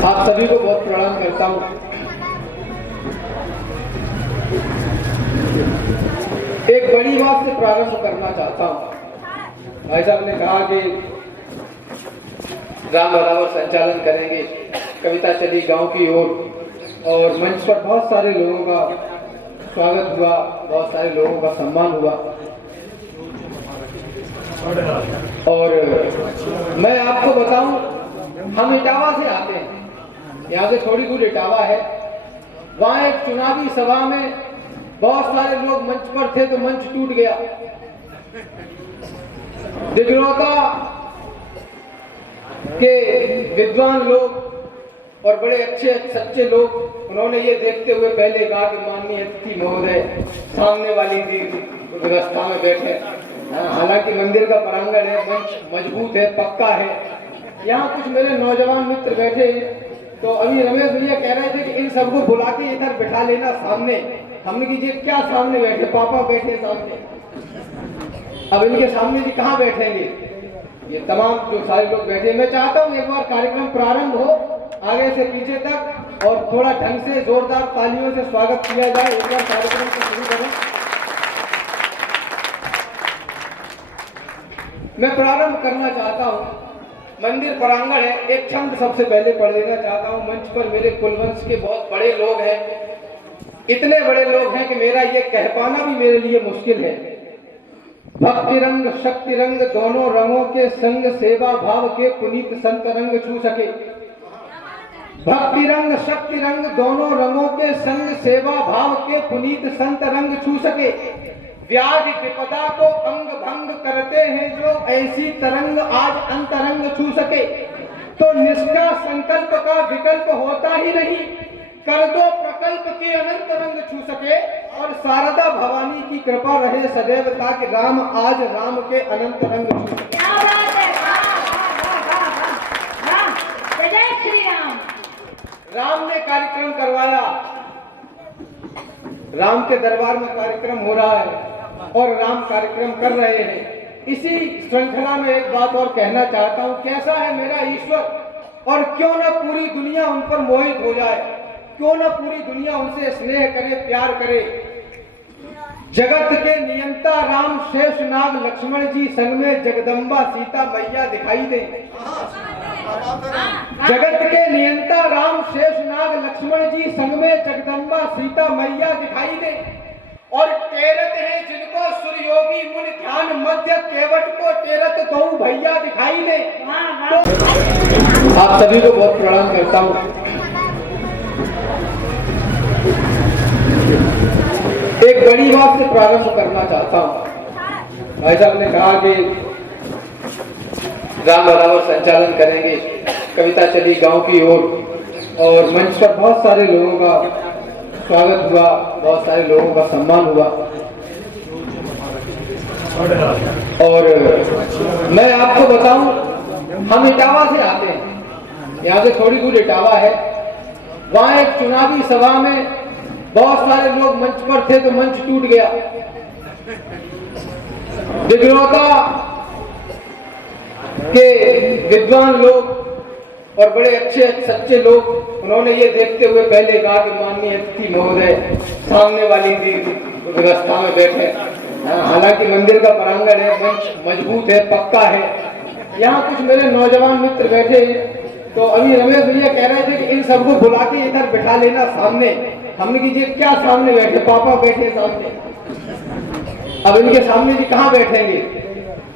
आप सभी को बहुत प्रणाम करता हूँ। एक बड़ी बात से प्रारंभ करना चाहता हूँ। भाई साहब ने कहा कि राम बराबर संचालन करेंगे, कविता चली गांव की ओर, और मंच पर बहुत सारे लोगों का स्वागत हुआ, बहुत सारे लोगों का सम्मान हुआ। और मैं आपको बताऊं, हम इटावा से आते हैं, यहाँ से थोड़ी दूर इटावा है। वहां एक चुनावी सभा में बहुत सारे लोग मंच पर थे तो मंच टूट गया। दिग्रोता के विद्वान लोग और बड़े अच्छे सच्चे लोग, उन्होंने ये देखते हुए पहले कहा कि माननीय अतिथि महोदय सामने वाली व्यवस्था में बैठे। हालांकि मंदिर का प्रांगण है, मंच मजबूत है, पक्का है। यहाँ कुछ मेरे नौजवान मित्र बैठे हैं, तो अभी रमेश भैया कह रहे थे कि इन सबको बुला के इधर बिठा लेना सामने। हमने कीजिए क्या सामने बैठे, पापा बैठे सामने, अब इनके सामने जी कहाँ बैठेंगे? ये तमाम जो सारे लोग बैठे, मैं चाहता हूँ एक बार कार्यक्रम प्रारंभ हो, आगे से पीछे तक, और थोड़ा ढंग से जोरदार तालियों से स्वागत किया जाए। एक बार कार्यक्रम को शुरू करें। मैं प्रारंभ करना चाहता हूँ। मंदिर प्रांगण है, एक छंद सबसे पहले पढ़ लेना चाहता हूँ। मंच पर मेरे कुलवंश के बहुत बड़े लोग हैं, इतने बड़े लोग हैं कि मेरा ये कह पाना भी मेरे लिए मुश्किल है। भक्ति रंग शक्ति रंग दोनों रंगों के संग सेवा भाव के पुनीत संत रंग छू सके। भक्ति रंग शक्ति रंग दोनों रंगों के संग सेवा भाव के पुनीत संत रंग छू सके। व्याधि विपदा को अंग भंग करते हैं जो ऐसी तरंग आज अंतरंग छू सके। तो निष्ठा संकल्प का विकल्प होता ही नहीं, कर दो प्रकल्प के अनंत रंग छू सके। और शारदा भवानी की कृपा रहे सदैव ताकि राम आज राम के अनंत रंग छू सके। क्या बात है, राम जय श्री राम। राम ने कार्यक्रम करवाया, राम के दरबार में कार्यक्रम हो रहा है और राम कार्यक्रम कर रहे हैं। इसी श्रृंखला में एक बात और कहना चाहता हूँ, कैसा है मेरा ईश्वर, और क्यों न पूरी दुनिया उन पर मोहित हो जाए, क्यों न पूरी दुनिया उनसे स्नेह करे, प्यार करे। जगत के नियंता राम शेष नाग लक्ष्मण जी संग में जगदम्बा सीता मैया दिखाई दे। जगत के नियंता राम शेष नाग लक्ष्मण जी संग में जगदम्बा सीता मैया दिखाई दे। और टेरत है जिनको सूर्योगी मुनि ध्यान मध्य केवट को टेरत दो भैया दिखाई दे। तो आप सभी को बहुत प्रणाम करता हूँ। एक बड़ी बात से प्रारंभ करना चाहता हूँ। भाई साहब ने कहा कि राम बराबर संचालन करेंगे, कविता चली गांव की ओर, और मंच पर बहुत सारे लोगों का स्वागत हुआ, बहुत सारे लोगों का सम्मान हुआ। और मैं आपको बताऊं, हम इटावा से आते हैं, यहाँ से थोड़ी दूर इटावा है। वहां एक चुनावी सभा में बहुत सारे लोग मंच पर थे तो मंच टूट गया। दिग्रोता के विद्वान लोग और बड़े अच्छे सच्चे लोग, उन्होंने ये देखते हुए पहले कहा कि माननीय अतिथि महोदय सामने वाली व्यवस्था में बैठे। हालांकि मंदिर का प्रांगण है, मंच मजबूत है, पक्का है। यहाँ कुछ मेरे नौजवान मित्र बैठे हैं, तो अभी रमेश भैया कह रहे थे कि इन सबको बुला के इधर बिठा लेना सामने। हमने कीजिए क्या सामने बैठे, पापा बैठे सामने, अब इनके सामने जी कहाँ बैठेंगे?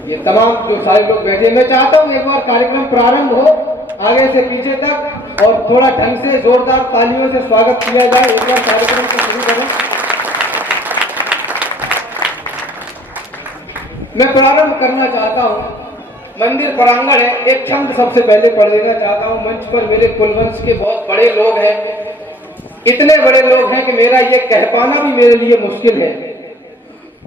ये तमाम जो सारे लोग बैठे, मैं चाहता हूँ एक बार कार्यक्रम प्रारंभ हो आगे से पीछे तक और थोड़ा ढंग से जोरदार तालियों से स्वागत किया जाए। एक बार कार्यक्रम को शुरू करें। मैं प्रारंभ करना चाहता हूँ, मंदिर प्रांगण है, एक छंद सबसे पहले पढ़ देना चाहता हूँ। मंच पर मेरे कुलवंश के बहुत बड़े लोग हैं, इतने बड़े लोग हैं कि मेरा ये कह पाना भी मेरे लिए मुश्किल है।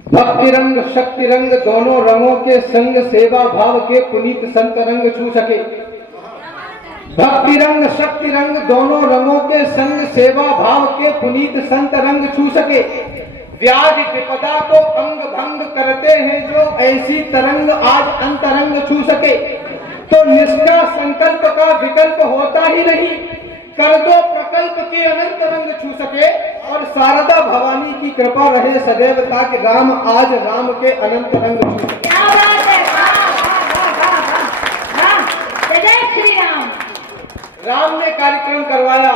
भक्ति रंग शक्ति रंग दोनों रंगों के संग सेवा भाव के पुनीत संत रंग छू सके। भक्ति रंग शक्ति रंग दोनों रंगों के संग सेवा भाव के पुनीत संत रंग छू सके। व्याधि विपदा को अंग भंग करते हैं जो ऐसी तरंग आज अंतरंग छू सके। तो निष्ठा संकल्प का विकल्प होता ही नहीं, कर दो प्रकल्प के अनंत रंग छू सके। और शारदा भवानी की कृपा रहे सदैव ताकि राम आज राम के अनंत रंग छू सके। क्या बात है, वाह, जय श्री राम। राम ने कार्यक्रम करवाया,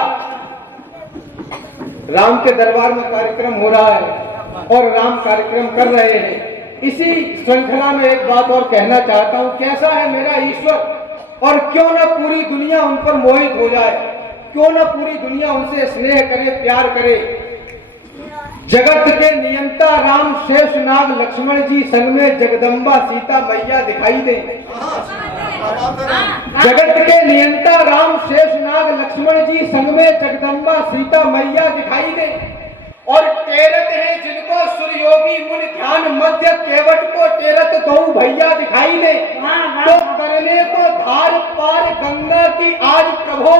राम के दरबार में कार्यक्रम हो रहा है और राम कार्यक्रम कर रहे हैं। इसी श्रृंखला में एक बात और कहना चाहता हूं, कैसा है मेरा ईश्वर और क्यों ना पूरी दुनिया उन पर मोहित हो जाए, क्यों ना पूरी दुनिया उनसे स्नेह करे, प्यार करे। जगत के नियंता राम शेष नाग लक्ष्मण जी संग में जगदम्बा सीता मैया दिखाई दे। जगत के नियंता राम शेष नाग लक्ष्मण जी संग में जगदम्बा सीता मैया दिखाई दे। और टेरत है जिनको सूर्योगी मुनि ध्यान मध्य केवट को टेरत दो भैया दिखाई दे। तो करने को धार पार गंगा की आज प्रभो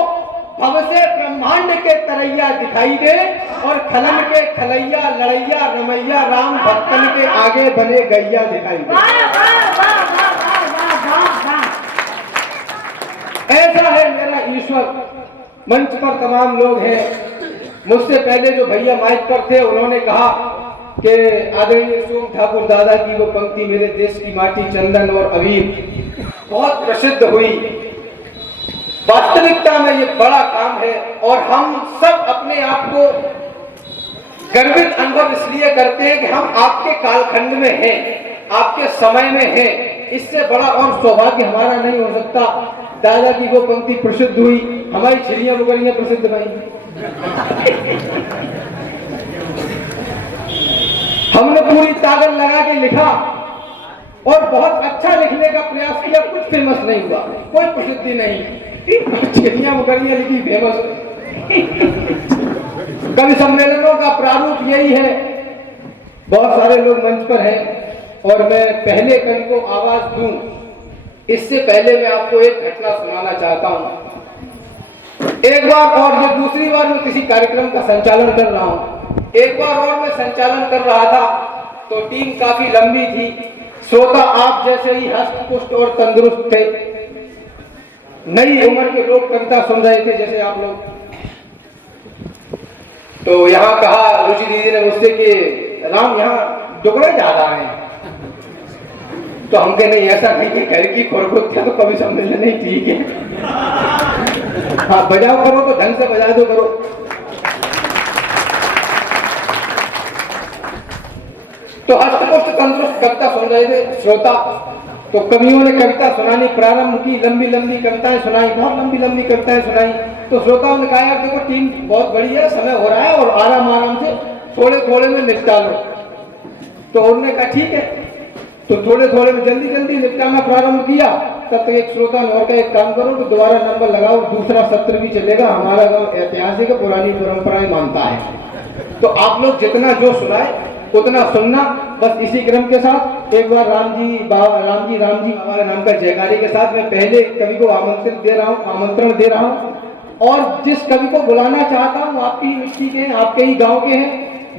भव से ब्रह्मांड के तरैया दिखाई दे। और खलन के खलैया लड़ैया रमैया राम भक्तन के आगे बने गैया दिखाई दे। ऐसा है मेरा ईश्वर। मंच पर तमाम लोग हैं, मुझसे पहले जो भैया माइक पर थे उन्होंने कहा कि आदरणीय सोम ठाकुर दादा की वो पंक्ति मेरे देश की माटी चंदन और अबीर बहुत प्रसिद्ध हुई। वास्तविकता में ये बड़ा काम है और हम सब अपने आप को गर्वित अनुभव इसलिए करते हैं कि हम आपके कालखंड में हैं, आपके समय में हैं। इससे बड़ा और सौभाग्य हमारा नहीं हो सकता। दादा की वो पंक्ति प्रसिद्ध हुई, हमारी छिड़ियां मुगरियां प्रसिद्ध भाई। हमने पूरी ताकत लगा के लिखा और बहुत अच्छा लिखने का प्रयास किया, कुछ फेमस नहीं हुआ, कोई प्रसिद्धि नहीं। छिड़ियां मुगरियां लिखी फेमस। कवि सम्मेलनों का प्रारूप यही है। बहुत सारे लोग मंच पर हैं और मैं पहले कवि को आवाज दूं इससे पहले मैं आपको एक घटना सुनाना चाहता हूं। एक बार और ये दूसरी बार मैं किसी कार्यक्रम का संचालन कर रहा हूं। एक बार और मैं संचालन कर रहा था तो टीम काफी लंबी थी, श्रोता आप जैसे ही हष्ट पुष्ट और तंदुरुस्त थे। नई उम्र के लोग कविता सुन रहे थे जैसे आप लोग। तो यहाँ कहा रुचि दीदी ने मुझसे कि राम यहाँ डुगड़ा ज्यादा है। तो हम कहे नहीं ऐसा नहीं कि घर की खुरखुर क्या तो कभी सम्मेलन नहीं, ठीक है। हाँ बजाओ करो तो ढंग से बजा दो करो। तो हष्टपुष्ट तंदुरुस्त कविता सुन रहे थे श्रोता। तो कवियों ने कविता सुनानी प्रारंभ की, लंबी लंबी कविताएं सुनाई, बहुत लंबी लंबी कविताएं सुनाई। तो श्रोताओं ने कहा यार देखो टीम बहुत बड़ी है, समय हो रहा है और आराम आराम से थोड़े थोड़े में निपटा लो। तो उन्होंने कहा ठीक है। तो थोड़े थोड़े में जल्दी जल्दी निपटाना प्रारंभ किया। तब तक एक श्रोता ने और कहा एक काम करो तो दोबारा नंबर लगाओ, दूसरा सत्र भी चलेगा, हमारा गांव ऐतिहासिक पुरानी परंपराएं मानता है। तो आप लोग जितना जो सुनाए उतना सुनना। बस इसी क्रम के साथ एक बार राम जी बाबा नाम का जयकारी के साथ मैं पहले कवि को आमंत्रण दे रहा हूं। और जिस कवि को बुलाना चाहता हूं आपकी मिट्टी के हैं, आपके ही गांव के हैं।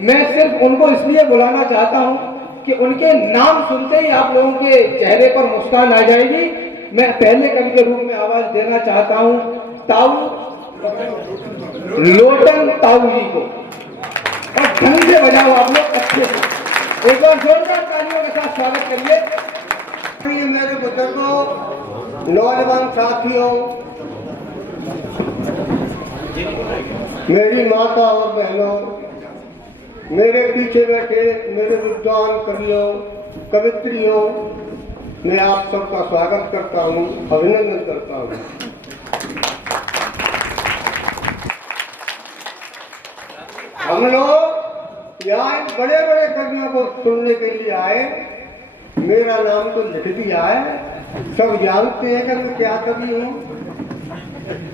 मैं सिर्फ उनको इसलिए बुलाना चाहता हूं कि उनके नाम सुनते ही आप लोगों के चेहरे पर मुस्कान आ जाएगी। मैं पहले कवि के रूप में आवाज देना चाहता हूं ताऊ लोटन ताऊ जी को। और ढंग से बजाओ आप लोग अच्छे से। एक बार जोरदार तालियों के साथ स्वागत करिए। मेरे बुजुर्गों, नौजवान साथियों, मेरी माता और बहनों, मेरे पीछे बैठे मेरे विद्वान कवियों, कवित्रियों, मैं आप सबका स्वागत करता हूँ, अभिनंदन करता हूँ। हम लोग यहाँ बड़े बड़े कवियों को सुनने के लिए आए। मेरा नाम तो लिख दिया है, सब जानते हैं कि मैं क्या कवि हूँ।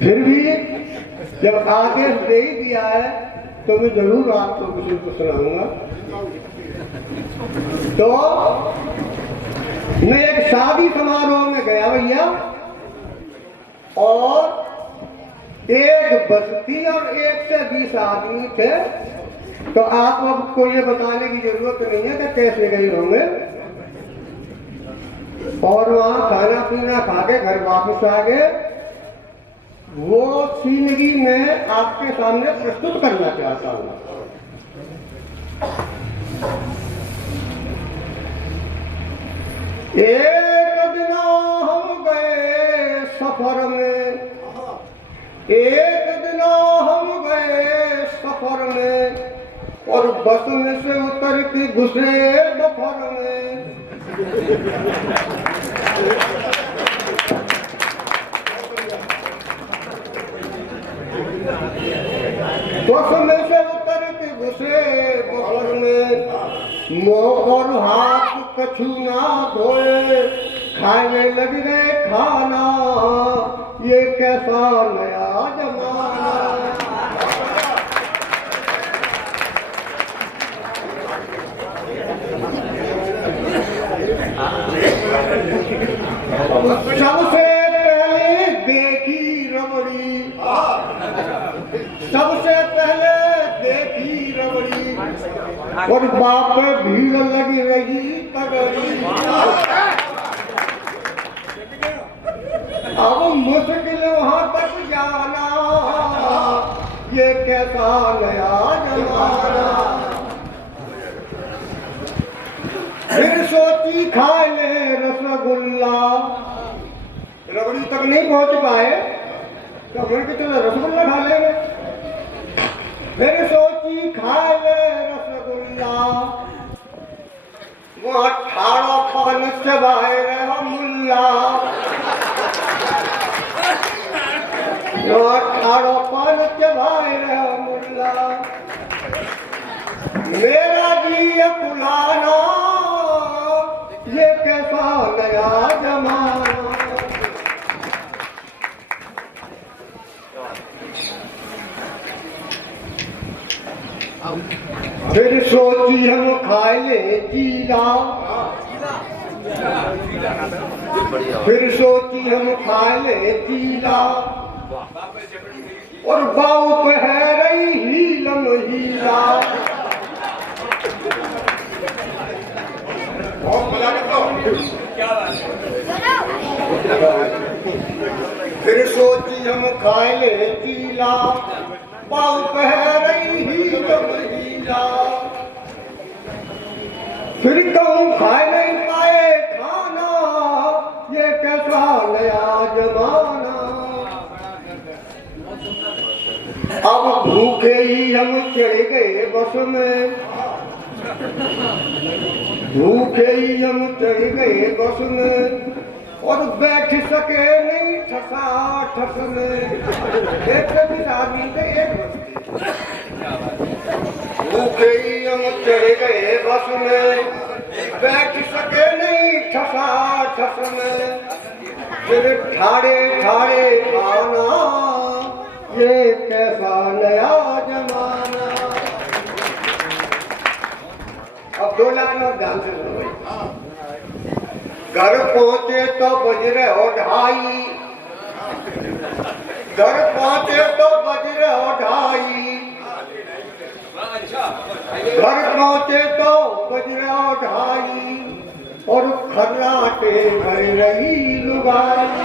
फिर भी जब आदेश दे ही दिया है तो मैं जरूर आपको किसी को सुनाऊंगा। तो मैं एक शादी समारोह में गया भैया, और एक बस्ती और 1 से 20 आदमी थे। तो आपको ये बताने की जरूरत नहीं है कि कैसे गए होंगे। और वहां खाना पीना खा के घर वापस आ गए। वो सीनरी मैं आपके सामने प्रस्तुत करना चाहता हूं। एक दिन हम गए सफर में, एक दिन हम गए सफर में, और बस में से उतर के घुसे बफर में। बस में से उतर के घुसे बफर में, मुंह और हाथ कछु ना धोए, खाने लग गए खाना, ये कैसा नया जमाना। सबसे पहले देखी रबड़ी, सबसे पहले देखी रबड़ी, और बाप भीड़ लगी रही तगड़ी। अब मुश्किल वहां तक जाना, ये कैसा नया जमाना। फिर सोची खा ले रसगुल्ला, रबड़ी तक नहीं पहुंच पाए तो फिर कितना रसगुल्ला खा लेंगे। फिर सोची खा ले रसगुल्ला, वहां ठाड़ो पान चबाए रहा मुल्ला, वहां ठाड़ो पान चबाए रहा मुल्ला। मेरा जी पुलाना, ये कैसा नया जमाना। फिर सोची हम खाए ले जीरा, फिर सोची हम खाए ले जीरा, और बाऊ पे है रही हीलम हीला। फिर सोची हम खाए ले जीला, बाऊ पे है रही हीलम हीला। फिर कहूँ खाए नहीं पाए खाना, ये कैसा नया जमाना। अब भूखे ही हम चढ़ गए बस में, भूखे ही हम चढ़ गए बस में, और बैठ सके नहीं ठसा ठस में। एक आदमी थे एक बस, भूखे ही हम चढ़ गए बस में, बैठ सके नहीं ठसा ठस में। फिर ठाड़े ठाड़े आना, ये कैसा नया जमाना। अब 2 लाइन और ध्यान से सुनो। घर पहुंचे तो बज रहे हो ढाई, घर पहुंचे तो बज रहे हो ढाई, घर पहुंचे तो बज रहे हो ढाई, और खर्राटे भर रही लुगाई।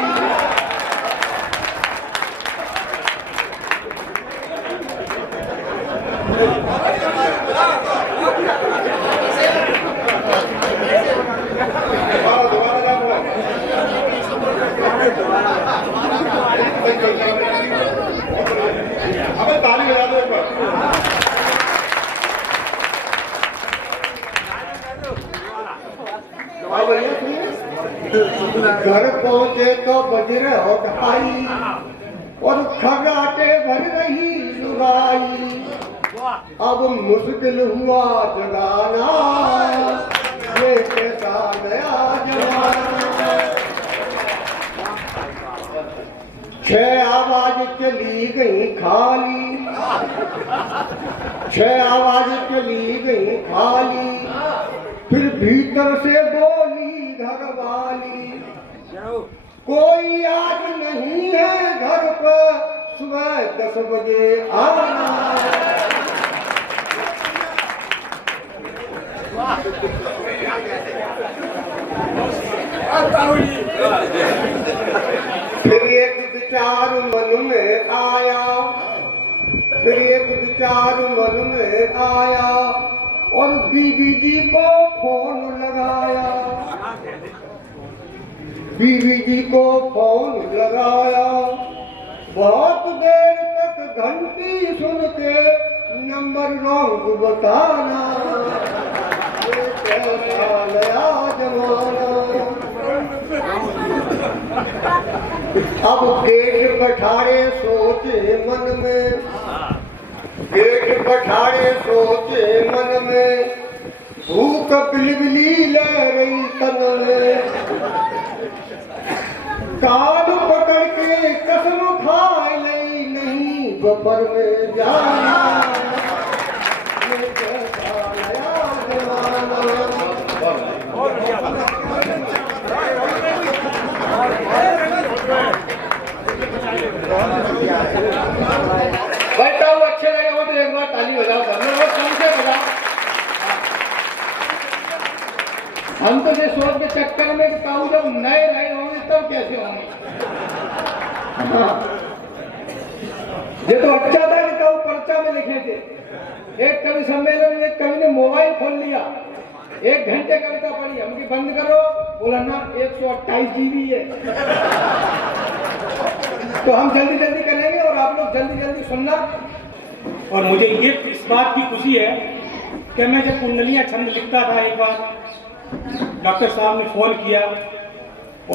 अब ताली बजा दो एक बार। हाँ भैया सुनिए। घर पहुंचे तो बज रहे हो ढाई और खर्राटे भर रही लुगाई। अब मुश्किल हुआ जगाना, ये कैसा नया जमाना। 6 आवाज चली गई खाली, 6 आवाज चली गई खाली, फिर भीतर से बोली घरवाली, कोई आज नहीं है घर पर, सुबह 10 बजे आना। फिर एक विचार मन में आया, फिर एक विचार मन में आया और बीबी जी को फोन लगाया, बीबी जी को फोन लगाया। बहुत देर तक घंटी सुन के नंबर रॉन्ग बताना, ये कैसा नया जमाना। अब गेट पठारे सोचे मन में, गेट पठारे सोचे मन में, भूख बिलबिली ले रही तन में। कान पकड़ के कसम खा लई, नहीं दोपहर में जाना, ये कैसा नया जमाना। बैठा हुआ अच्छे लगे हो तो एक बार ताली बजाओ, कम से बजाओ। हम तो ये सोच के चक्कर में कहूँ जब नए नए होंगे तब कैसे होंगे। ये तो अच्छा था कि कहूँ पर्चा में लिखे थे। एक कवि सम्मेलन में एक कवि ने मोबाइल खोल लिया, 1 घंटे कविता पढ़ी, हमकी बंद करो, बोला ना 128 GB है। तो हम जल्दी जल्दी करेंगे और आप लोग जल्दी जल्दी सुनना। और मुझे ये इस बात की खुशी है कि मैं जब कुंडलियां छंद लिखता था, एक बार डॉक्टर साहब ने फोन किया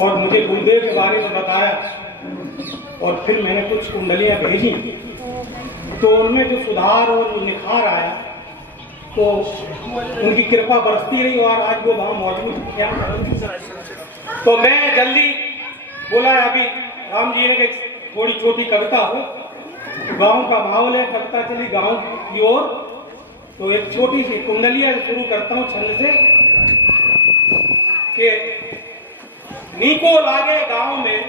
और मुझे गुरुदेव के बारे में बताया और फिर मैंने कुछ कुंडलियां भेजी, तो उनमें जो सुधार और निखार आया, तो उनकी कृपा बरसती रही और आज वो वहाँ मौजूद क्या। तो मैं जल्दी बोला, अभी राम जी ने कि थोड़ी छोटी कविता हो, गांव का माहौल है, कविता चली गांव की ओर, तो एक छोटी सी कुंडलियां शुरू करता हूँ छंद से कि नीको लागे गांव में,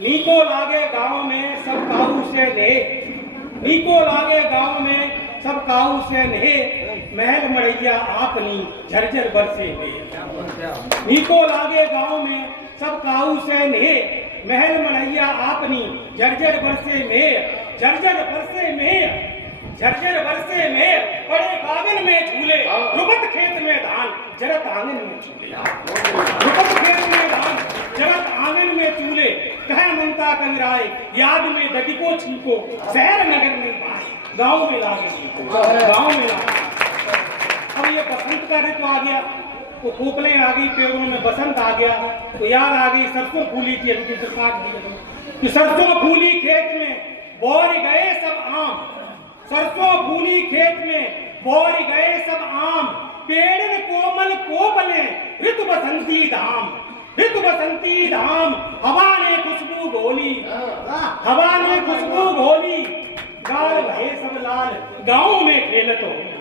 नीको लागे गांव में सब काऊ से ने, नीको लागे गांव में सब काऊ से ने, महल मड़ैया आपनी झरझर बरसे में। नीको लागे गांव में सब काऊ से ने, महल मड़ैया आपनी झरझर बरसे में, झरझर बरसे में, झरझर बरसे में, पड़े बागन में झूले, रुपत खेत में धान, जरत आंगन में झूले। रुपत खेत में धान, जरत आंगन में झूले, कह मनता कंगराए, याद में दगिको छीको, शहर नगर में बाए, गांव में लागे छीको, गांव में लागे। अब ये बसंत का ऋतु आ गया, तो कोपलें आ गई, पेड़ों में बसंत आ गया, तो याद आ गई सरसों फूली थी, अभी तो काट दी कि सरसों फूली खेत में बोर गए सब आम, सरसों फूली खेत में बोर गए सब आम, पेड़ कोमल कोपले ऋतु बसंती धाम, ऋतु बसंती धाम, हवा ने खुशबू घोली, हवा ने खुशबू घोली, गाल भये सब लाल, गाँव में खेलत होली,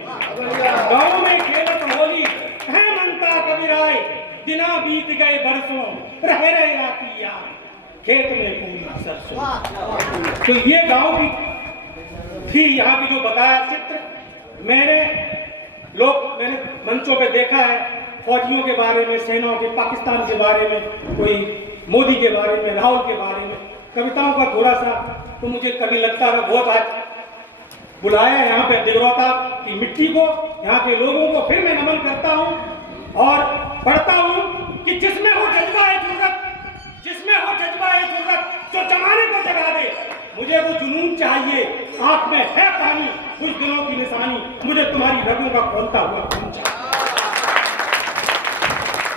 गाँव में खेलत होली, है मनता कबीराय, दिना बीत गए बरसों, रह रहे आती यार, खेत में फूली सरसों। तो ये गांव की थी, यहाँ की जो बताया चित्र, मैंने मंचों पे देखा है, फौजियों के बारे में, सेनाओं के, पाकिस्तान के बारे में, कोई मोदी के बारे में, राहुल के बारे में, कविताओं का थोड़ा सा, तो मुझे कभी लगता है बहुत आज बुलाया यहाँ पे देवरौता की मिट्टी को, यहाँ के लोगों को फिर मैं नमन करता हूँ और पढ़ता हूँ कि जिसमें हो जज्बा है जुर्रत, जिसमें हो जज्बा है जुर्रत, जो जमाने को जगा दे, मुझे वो जुनून चाहिए, आंख में है पानी, कुछ दिनों की निशानी, मुझे तुम्हारी रगों का खोलता हुआ खून चाहिए।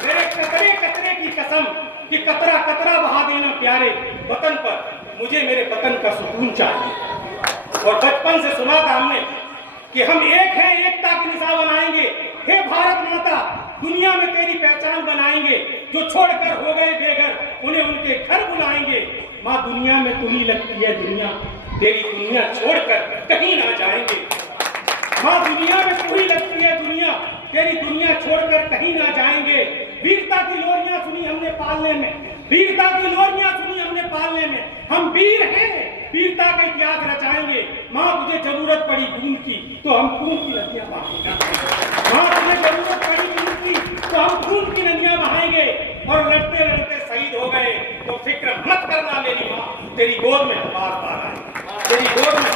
मेरे कतरे कतरे की कसम कि कतरा कतरा बहा देना प्यारे वतन पर, मुझे मेरे वतन का सुकून चाहिए। और बचपन से सुना था हमने कि हम एक हैं, एकता की निशान बनाएंगे, हे भारत माता दुनिया में तेरी पहचान बनाएंगे, जो छोड़कर हो गए बेघर उन्हें उनके घर बुलाएंगे। माँ दुनिया में तू ही लगती है दुनिया, तेरी दुनिया छोड़कर कहीं ना जाएंगे। माँ दुनिया में तू ही लगती है दुनिया, तेरी दुनिया छोड़कर कहीं ना जाएंगे। वीरता की लोरियां सुनी हमने पालने में, वीरता की लोरियां सुनी हमने पालने में, हम वीर हैं, वीरता का इतिहास रचाएंगे। माँ तुझे जरूरत पड़ी खून की तो हम खून की नदियां बहाएंगे। माँ तुझे जरूरत पड़ी खून की तो हम खून की नदियां बहाएंगे। और लड़ते लड़ते शहीद हो गए तो फिक्र मत करना मेरी माँ, तेरी गोद में बार बार आएंगे, तेरी गोद में।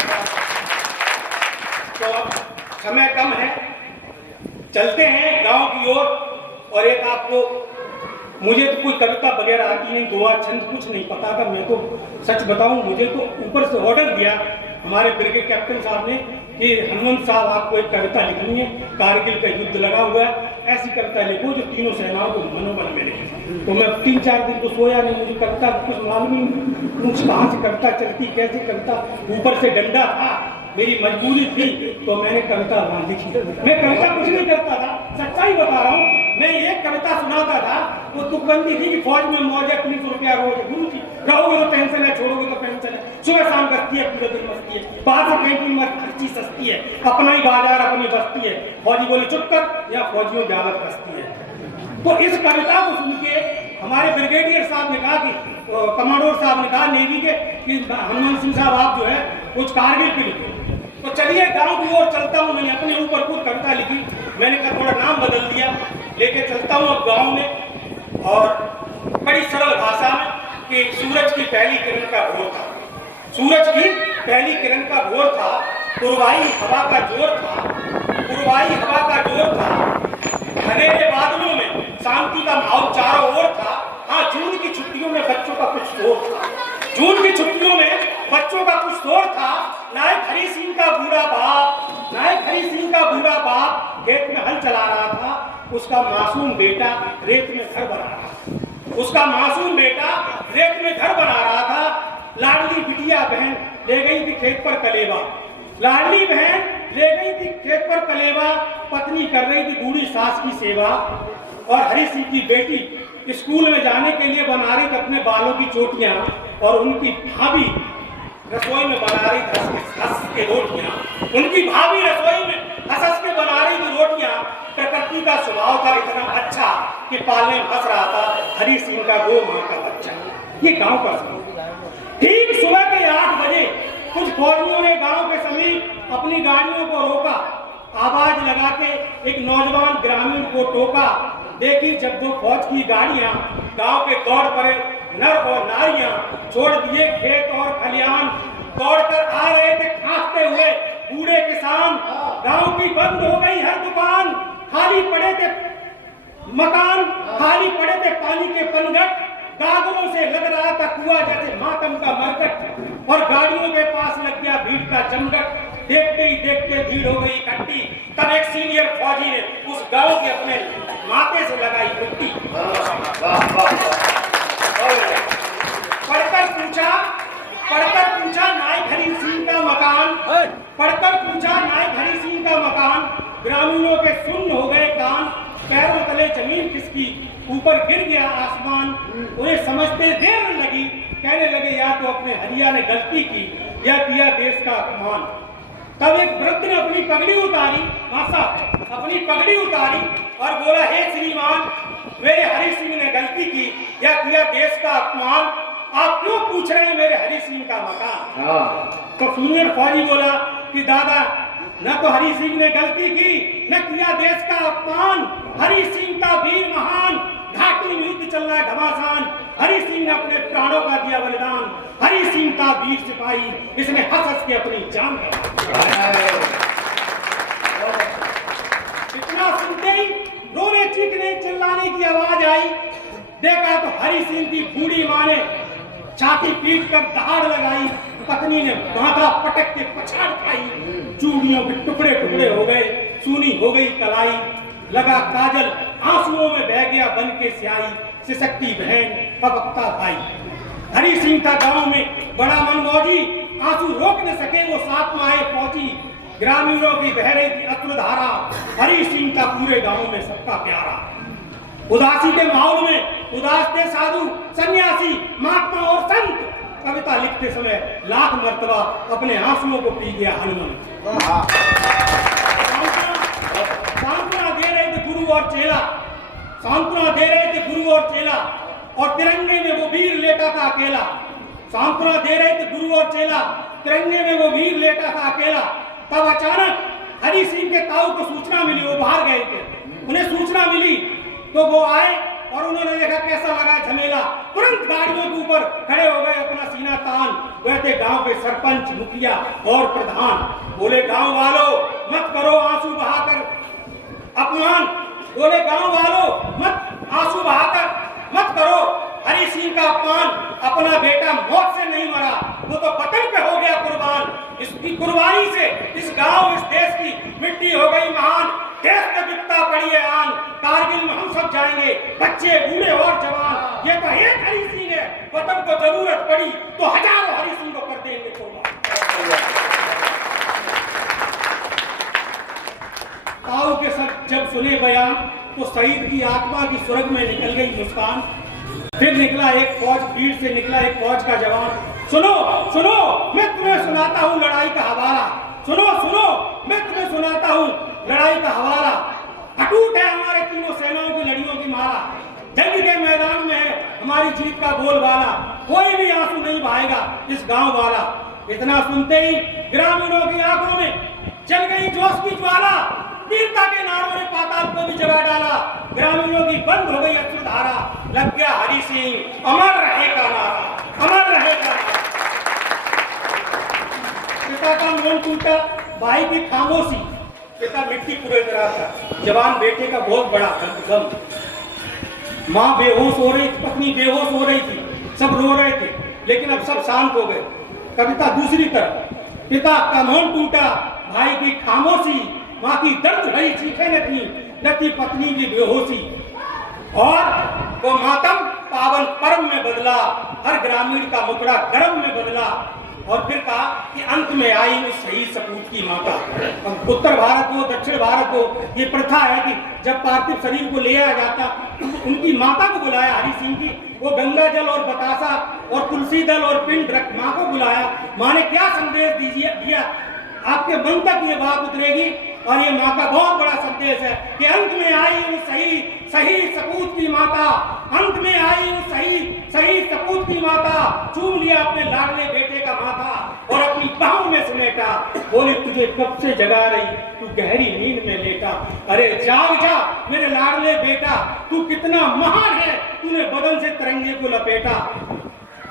तो अब समय कम है, चलते हैं गांव की ओर। और एक आपको, मुझे तो कोई कविता वगैरह आती नहीं, दुआ छंद कुछ नहीं पता था। मैं तो सच बताऊं, मुझे तो ऊपर से ऑर्डर दिया हमारे ब्रिगेड कैप्टन साहब ने कि हनुमंत साहब आपको एक कविता लिखनी है, कारगिल का युद्ध लगा हुआ है, ऐसी कविता लिखो जो तीनों सेनाओं को मनोबल मिले। तो मैं 3-4 दिन तो सोया नहीं, मुझे कविता कुछ मालूम ही नहीं, कुछ कहाँ से कविता चलती, कैसे कविता, ऊपर से डंडा था, मेरी मजबूरी थी तो मैंने कविता लिखी। मैं कविता कुछ नहीं करता था, सच्चाई बता रहा हूँ। मैं एक कविता सुनाता था, वो तुकबंदी थी कि फौज में मौज है, 300 रुपया रोज, गुरु जी रहोगे तो टेंशन है, छोड़ोगे तो पेंशन है, सुबह शाम करती है, पूरे दिन मस्ती है, बाहर से कैंटीन में हर चीज सस्ती है, अपना ही बाजार अपनी बस्ती है। फौजी बोले चुप कर, या फौजियों की हालत कसती है। तो इस कविता को सुन के हमारे ब्रिगेडियर साहब ने कहा कि कमांडोर साहब ने कहा नेवी के कि हनुमान सिंह साहब आप जो है कुछ कारगिल पे लिखो। तो चलिए गांव की ओर चलता हूँ, मैंने अपने ऊपर कुछ कविता लिखी, मैंने कहा थोड़ा नाम बदल दिया, लेके चलता हूँ अब गांव में। और बड़ी सरल भाषा में कि सूरज की पहली किरण का भोर था, सूरज की पहली किरण का भोर था, पूर्वाई हवा का जोर था, पूर्वाई हवा का जोर था, घनेरे बादलों में शांति का माहौल चारों ओर था। हाँ, जून की छुट्टियों में बच्चों का कुछ शोर था, जून की छुट्टियों में बच्चों का कुछ शोर था। नायक हरि सिंह का बूढ़ा बाप, नायक हरि सिंह का बूढ़ा बाप खेत में हल चला रहा था, उसका मासूम बेटा रेत में घर बना रहा था, उसका मासूम बेटा रेत में घर बना रहा था। लाडली बिटिया बहन ले गई थी खेत पर कलेवा, लाडली बहन ले गई थी खेत पर कलेवा, पत्नी कर रही थी बूढ़ी सास की सेवा। और हरि सिंह की बेटी स्कूल में जाने के लिए बना रही थी अपने बालों की चोटियां, और उनकी भाभी रसोई में बना रही थी हंस के रोटियां, उनकी भाभी रसोई में हंस के बना रही थी रोटियां। प्रकृति का स्वभाव था इतना अच्छा कि पालने में हंस रहा था हरि सिंह का 2 माह का बच्चा। ये गांव का स्वभाव। ठीक सुबह के 8 बजे कुछ फौजियों ने गांव के समीप अपनी गाड़ियों को रोका, आवाज लगा के एक नौजवान ग्रामीण को टोका। देखी जब 2 फौज की गाड़ियां गांव के दौड़ पड़े, नर और नारियां छोड़ दिए खेत और खलियान, दौड़कर आ रहे थे खांसते हुए बूढ़े किसान। गांव की बंद हो गई हर दुकान, खाली पड़े थे मकान, खाली पड़े थे पानी के पनघट, गागरों से लग रहा था कुआं जैसे मातम का मरकट, और गाड़ियों के पास लग गया भीड़ का जमघट। देखते ही देखते भीड़ हो गई इकट्ठी, तब एक सीनियर फौजी ने उस गांव के अपने माथे से लगाई मिट्टी, पढ़कर पूछा नायक हरि सिंह का मकान, पढ़कर पूछा नायक हरि सिंह का मकान। ग्रामीणों के सुन्न हो गए कान, पैरों तले जमीन किसकी, ऊपर गिर गया आसमान। उन्हें समझते देर लगी, कहने लगे या तो अपने हरिया ने गलती की या किया देश का अपमान। तब एक वृद्ध ने अपनी पगड़ी उतारी, अपनी पगड़ी उतारी और बोला, हे श्रीमान, मेरे हरि सिंह ने गलती की या किया देश का अपमान, आप क्यों पूछ रहे हैं मेरे हरि सिंह का मकान? तो सीनियर फौजी बोला कि दादा, न तो हरि सिंह ने गलती की न किया देश का अपमान, हरि सिंह का वीर महान, घाटी में युद्ध चल रहा है घमासान, हरि सिंह ने अपने प्राणों का दिया बलिदान, हरि सिंह का वीर सिपाही, इसने हंस हंस के अपनी जान दी। इतना सुनते ही रोने चीखने चिल्लाने की आवाज आई। देखा तो हरि सिंह की बूढ़ी मां ने छाती पीट कर दहाड़ लगाई, पत्नी ने माथा पटक के पछाड़ खाई, चूड़ियों के टुकड़े टुकड़े हो गए, सूनी हो गई कलाई, लगा काजल आंसुओं में बह गया बन के स्याही, सिसकती बहन पपकता भाई। हरि सिंह था गांव में बड़ा मनमौजी, आंसू रोक न सके वो साथ में आए फौजी। ग्रामीणों की बह रही थी अश्रुधारा, हरि सिंह था पूरे गांव में सबका प्यारा। उदासी के माहौल में उदास थे साधु सन्यासी महात्मा और संत। कविता लिखते समय लाख मर्तबा अपने आंसुओं को पी गया हनुमान। सांत्वना दे रहे थे गुरु और चेला, सांत्वना दे रहे थे गुरु और चेला, और तिरंगे में वो वीर लेटा था अकेला। सांत्वना दे रहे थे गुरु और चेला, तिरंगे में वो वीर लेटा था अकेला। तब अचानक हरि सिंह के ताऊ को सूचना मिली, वो बाहर गए थे, उन्हें सूचना मिली तो वो आए और उन्होंने देखा कैसा लगा झमेला। तुरंत गाड़ियों के ऊपर खड़े हो गए, अपना सीना तान। वह थे गांव के सरपंच, मुखिया और प्रधान। बोले गांव वालों मत करो आंसू बहाकर अपमान, बोले गांव वालों मत आंसू बहाकर मत करो हरि सिंह का अपमान। अपना बेटा मौत से नहीं मरा, वो तो वतन पे हो गया कुर्बान। इसकी कुर्बानी से इस गांव इस देश की मिट्टी हो गई महान। देश में बिकता पड़ी है आन, कारगिल में हम सब जाएंगे, बच्चे बूढ़े और जवान। ये तो एक हरि सिंह है, वतन को जरूरत पड़ी तो हजारों हरि सिंह को कर देंगे कुर्बान। ताऊ के सब जब सुने बयान तो शहीद की आत्मा की स्वर्ग में निकल गई मुस्कान। फिर निकला एक फौज, भीड़ से निकला एक फौज का जवान। सुनो सुनो मैं तुम्हें सुनाता हूँ लड़ाई का हवाला, सुनो सुनो मैं तुम्हें सुनाता हूँ लड़ाई का हवाला। अटूट है हमारे तीनों सेनाओं की लड़ियों की माला, जंग के मैदान में है हमारी जीत का बोलबाला। कोई भी आंसू नहीं बहाएगा इस गांव वाला। इतना सुनते ही ग्रामीणों की आंखों में चल गई जोश की ज्वाला। वीरता के नारों ने पाताल को भी जगा डाला, ग्रामीणों की बंद हो गई अश्रुधारा। लग गया हरि सिंह अमर रहेगा नारा, अमर रहेगा नारा। पिता का मन टूटा, भाई की खामोशी, पिता मिट्टी पूरे तरह था, जवान बेटे का बहुत बड़ा गम। माँ बेहोश हो रही थी, पत्नी बेहोश हो रही थी, सब रो रहे थे, लेकिन अब सब शांत हो गए। कविता दूसरी तरफ, पिता का मन टूटा, भाई की खामोशी, माँ की दर्द भरी चीखें न थी पत्नी की बेहोशी। और वो मातम पावन पर्व में बदला, हर ग्रामीण का मुखड़ा गर्म में बदला। और फिर कहा कि अंत में आई उस शहीद सपूत की माता। उत्तर भारत हो दक्षिण भारत हो, ये प्रथा है कि जब पार्थिव शरीर को ले आया जाता तो उनकी माता को बुलाया हरि सिंह की। वो गंगा जल और बतासा और तुलसी दल और पिंड रख माँ को बुलाया। माँ ने क्या संदेश दिया, आपके मन तक ये बात उतरेगी। और ये माँ का बहुत बड़ा संदेश है कि अंत में आई वो शहीद सपूत की माता, अंत में आई वो शहीद सपूत की माता। चूम लिया अपने लाडले बेटे का माथा और अपनी बाहों में समेटा। बोले तुझे कब से जगा रही, तू गहरी नींद में लेटा। अरे जाग जा मेरे लाडले बेटा, तू कितना महान है, तूने बदन से तिरंगे को लपेटा।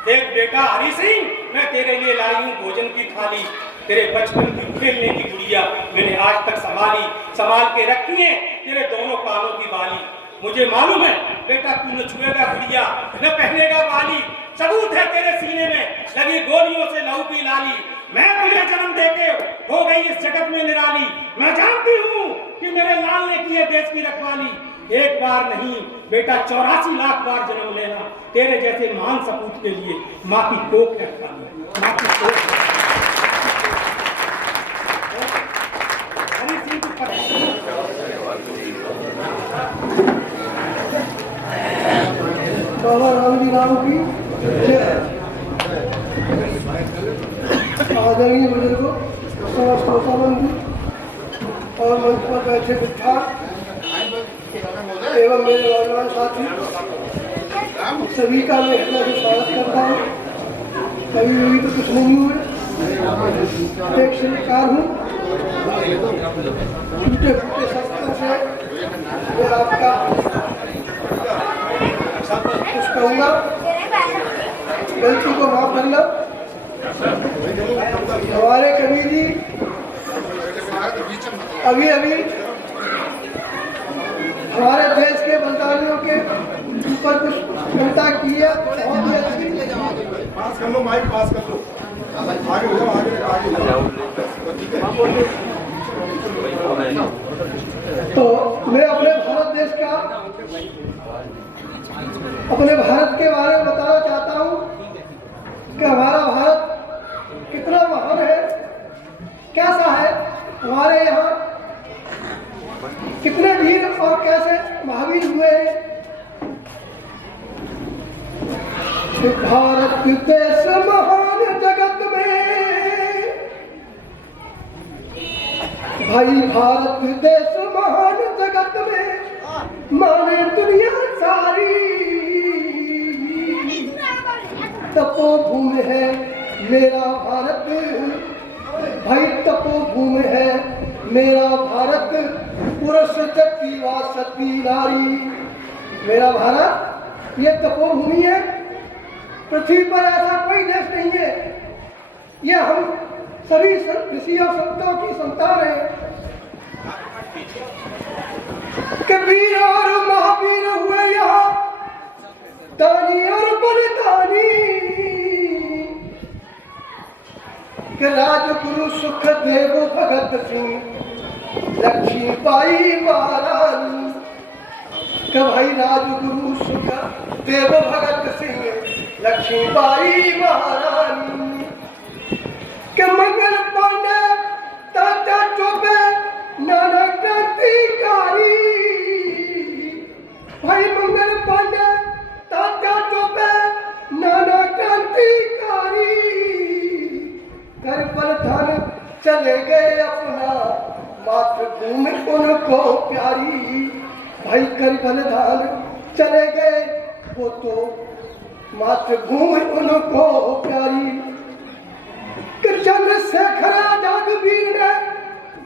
देख बेटा हरि सिंह, मैं तेरे लिए लाई हूँ भोजन की थाली। तेरे बचपन की खेलने की गुड़िया मैंने आज तक संभाल के रखी है, तेरे दोनों कानों की बाली। मुझे मालूम है बेटा तू न छुएगा गुड़िया न पहनेगा बाली। सबूत है तेरे सीने में लगी गोलियों से लहू की लाली। मैं तुझे जन्म देके हो गई इस जगत में निराली। मैं जानती हूँ कि मेरे लाल ने की है देश की रखवाली। एक बार नहीं बेटा 84 लाख बार जन्म लेना, तेरे जैसे महान सपूत के लिए माँ की कोख है खाली, माँ की कोख है। हरि सिंह की बाबा रामजी राम की आदरणीय बुजुर्गों, श्रोताबंधु और मंच पर बैठे विद्यार्थी एवं मेरे नौजवान साथी, सभी का मैं हृदय से स्वागत करता हूँ। कभी तो कुछ नहीं हुए, एक शिल्पकार हूँ। टूटे फूटे शस्त्रों से मैं आपका कुछ कहूँगा, गलती को माफ करना। हमारे कवि जी अभी हमारे देश के बलिदानियों के ऊपर कुछ कविता की है, बहुत ही अच्छी। पास कर लो, माइक पास कर लो, आगे हो जाओ, आगे हो जाओ। तो मैं अपने भारत देश का अपने भारत के बारे में बताना चाहता हूँ कि हमारा भारत कितना महान है, कैसा है, हमारे यहाँ कितने वीर और कैसे महावीर हुए हैं। भारत देश महान जगत में, भाई भारत देश महान जगत में माने दुनिया सारी। तपोभूमि है मेरा भारत, भाई तपोभूमि है मेरा भारत, पुरुष शक्ति व सती नारी। मेरा भारत ये तपोभूमि है, पृथ्वी पर ऐसा कोई देश नहीं है। ये हम सभी ऋषि और संतों की संतान है। कबीर और महावीर हुए यहाँ दानी और बलिदानी, कि राजगुरु सुखदेव भगत सिंह लक्ष्मीबाई महारानी, कि भाई राजगुरु सुखदेव भगत सिंह लक्ष्मीबाई महारानी, के मंगल पांडे तात्या चौबे नाना क्रांतिकारी, भाई मंगल पांडे तात्या चौबे नाना क्रांतिकारी, कर बलिदान चले गए अपना मातृभूमि उनको प्यारी। भाई कर बलिदान चले गए वो तो मातृभूमि उनको प्यारी। चंद्रशेखर आजाद वीर ने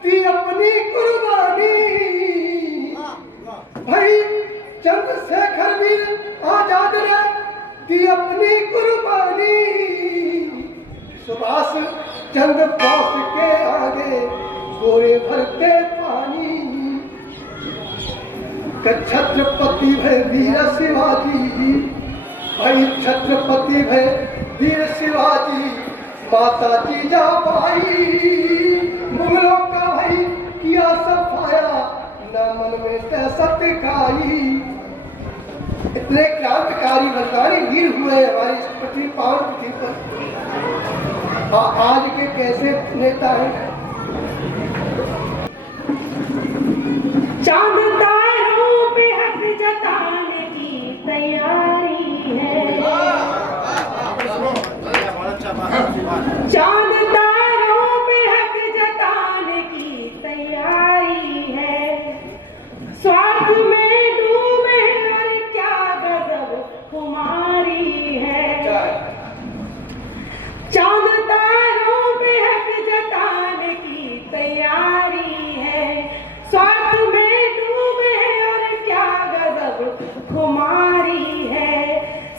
दी अपनी कुर्बानी, भाई चंद्रशेखर वीर आजाद ने दी अपनी कुर्बानी। सुभाष चंद्र बोस के आगे गोरे भरते पानी, छत्रपति भय वीर शिवाजी, भाई छत्रपति भय वीर शिवाजी, माता जीजाबाई। मुगलों का भाई किया सफाया, न मन में दहशत काई। इतने क्रांतिकारी बलिदानी वीर हुए हमारी पृथ्वी पावन पृथ्वी पर। आज के कैसे नेता हैं? चांद तारों पे हक जताने की तैयारी है, चांद तारों पे हक जताने की तैयारी है। स्वार्थ में डूबे और क्या गजब खुमारी है, चांद तारों पे हक जताने की तैयारी है। स्वार्थ में डूबे और क्या गजब खुमारी है।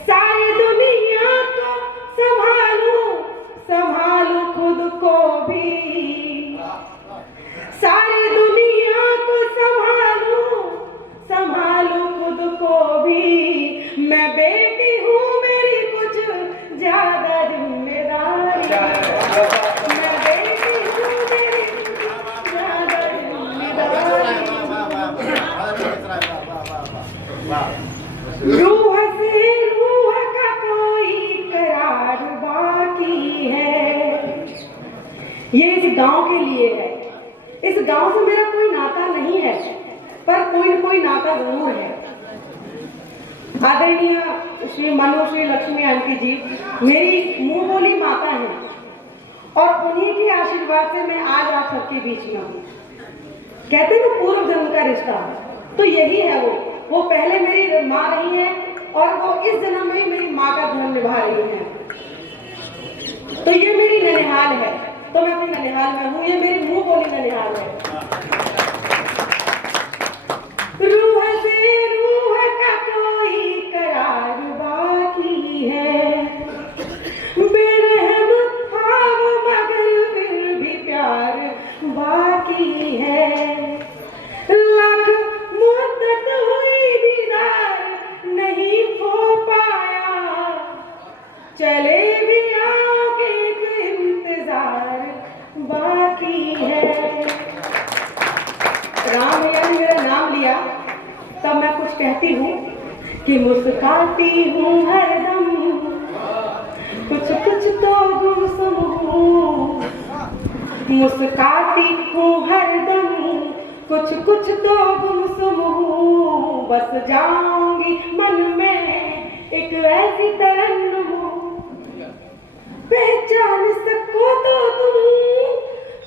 सारी दुनिया को संभालू खुद को भी, सारी दुनिया को संभालू खुद को भी। मैं बेटी हूँ मेरी कुछ ज्यादा जिम्मेदारी, मैं बेटी हूँ मेरी कुछ ज्यादा जिम्मेदारी। रूह से रूह का कोई करार बाकी है। ये इस गांव के लिए है। इस गांव से मेरा कोई नाता नहीं है, पर कोई न कोई नाता जरूर है। आदरणीय श्री मनोश्री लक्ष्मी आंटी जी मेरी मुंह बोली माता है, और उन्हीं के आशीर्वाद से मैं आज आप सबके बीच में हूँ। कहते हैं ना पूर्व जन्म का रिश्ता, तो यही है वो पहले मेरी माँ रही है और वो इस जन्म में मेरी माँ का धर्म निभा रही है। तो ये मेरी ननिहाल है, तो मैं अपनी ननिहाल में हूँ। ये मेरी मुंह बोली ननिहाल है। रूह से रूह का कोई करार बाकी है, बेरहम था वो मगर फिर भी प्यार बाकी है। लाख मुद्दत हुई दीदार नहीं हो पाया, चले भी आओगे तो इंतजार बाकी है। कहती हूँ कि मुस्काती हूँ हरदम, कुछ कुछ तो गुमसुम हूँ। मुस्काती हूँ हरदम, कुछ कुछ तो गुमसुम हूँ। बस जाऊंगी मन में एक ऐसी तरन्नुम, पहचान सको तो तुम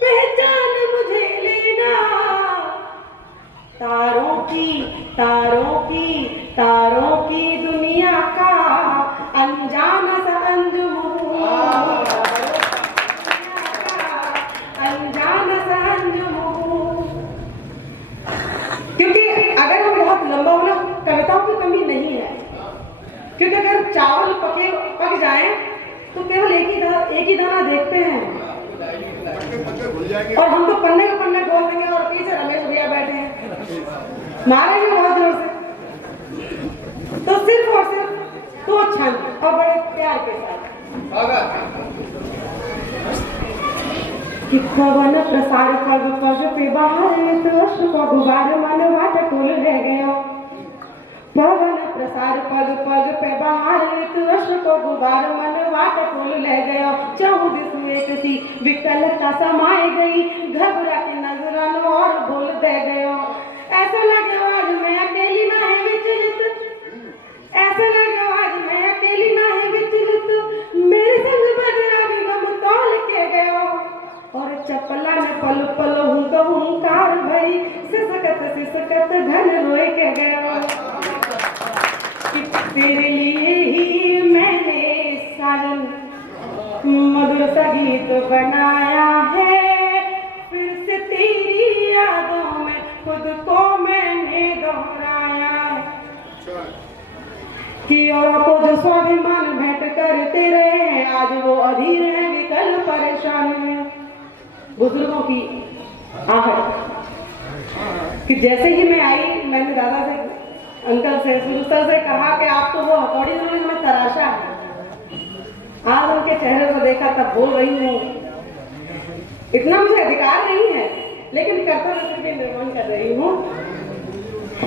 पहचान मुझे लेना। तारों की दुनिया का अनजान सा अंजुम हूँ। अनजान सा अंजुम हूँ। क्योंकि अगर हम बहुत लंबा होना, कविताओं की कमी नहीं है, क्योंकि अगर चावल पक जाए तो केवल एक ही दाना देखते हैं, और हम तो पन्ने के पन्ने खोल देंगे और पीछे रमेश भैया बैठे हैं, मारेंगे बहुत जोर से। तो सिर्फ और सिर्फ दो छंद और बड़े प्यार के साथ कि पवन प्रसार पग पग पे बाहर तो को गुबार मन वाट कुल रह गया। पवन प्रसार पग पग पे बाहर तो को गुबार मन वाट कुल ले गया। चौद एक सी विकलता समाए गई, घबरा के नजरन और भूल दे गयो। ऐसा लगे आज मैं अकेली ना है विचलित, ऐसा लगे आज मैं अकेली ना है विचलित। मेरे संग बदरा भी गम तौल के गयो, और चपला में पल पल हुंकार भरी सिसकत घन रोए के गयो। तेरे लिए ही मैंने साजन मधुर सा गीत बनाया है, फिर से तेरी यादों में खुद को मैंने दोहराया है। कि और को जो स्वाभिमान भेंट करते रहे हैं, आज वो अधीर है विकल परेशान है। बुजुर्गों की आहट कि जैसे ही मैं आई, मैंने दादा से, अंकल से, सुरसर से कहा कि आप तो वो हथौड़ी में तराशा है। आज उनके चेहरे को देखा तब बोल रही हूँ, इतना मुझे अधिकार नहीं है, लेकिन कर्तव्य के निर्माण कर रही हूँ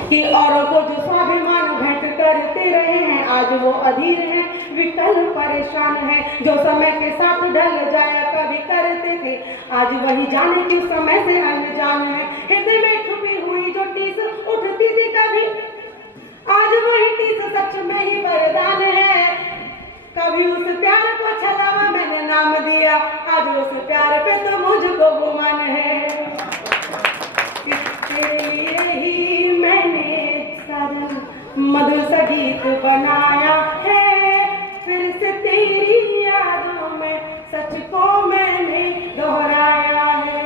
कि औरों को जो स्वाभिमान भेंट करते रहे हैं, आज वो अधीर है विकल परेशान है। जो समय के साथ ढल जाया कभी करते थे, आज वही जाने क्यों समय से अनजान है। हृदय में छुपी हुई जो टीस उठती थी कभी, आज वही टीस सच में ही वरदान है। कभी उस प्यार को छलावा मैंने नाम दिया, आज उस प्यार पे तो मुझको गुमान है। तेरे लिए ही मैंने साजन मधुर सा गीत बनाया है, फिर से तेरी यादों में सच को मैंने दोहराया है।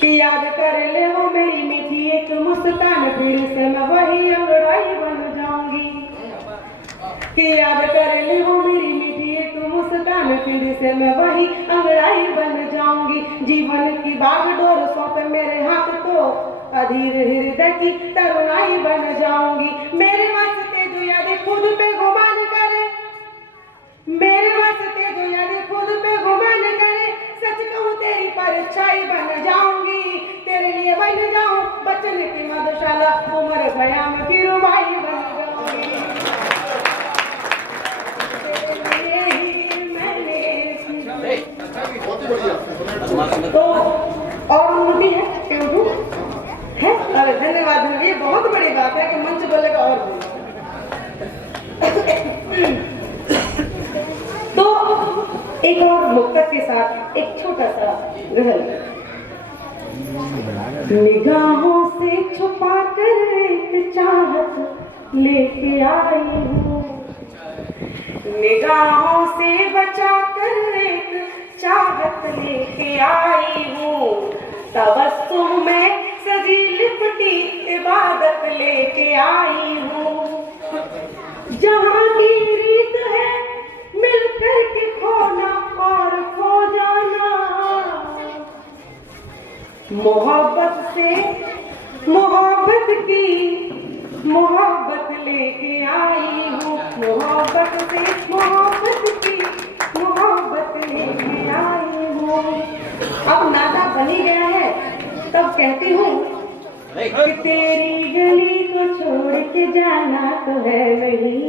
कि याद कर ले वो मेरी मीठी एक मुस्कान, फिर से मैं वही अंगड़ाई बन जाऊंगी। कि याद कर ले वो मेरी मीठी एक मुस्कान, फिर से मैं वही अंगड़ाई बन जाऊंगी। जीवन की बागडोर सौंपे मेरे हाथ को, अधीर हृदय की तरुणाई बन जाऊंगी। मेरे वास्ते जो यादें खुद पे गुमान करे, मेरे वास्ते जो यादें खुद पे गुमान करे, सच कहूँ तेरी परछाई बन जाऊंगी। तेरे लिए बन जाऊं बचन की मधुशाला, उम्र भया में फिर भाई बन जाऊंगी। तेरे लिए ही मैंने तो और भी है क्यों है। अरे धन्यवाद, ये बहुत बड़ी बात है कि मंच बोलेगा और तो एक और मुक्तक के साथ एक छोटा सा गजल। निगाहों से छुपा कर एक चाहत लेके आई हूँ, निगाहों से बचा कर एक चाहत लेके आई हूँ। तबस्सुम में सजी लिपटी इबादत लेके आई हूँ। जहाँ की रीत है मिलकर के खोना और खो जाना, मोहब्बत से मोहब्बत की मोहब्बत लेके आई हूँ। मोहब्बत से मोहब्बत की मोहब्बत लेके आई हूँ। अब नाता बन ही गया है, तब कहती हूँ कि तेरी गली को छोड़ के जाना तो है नहीं।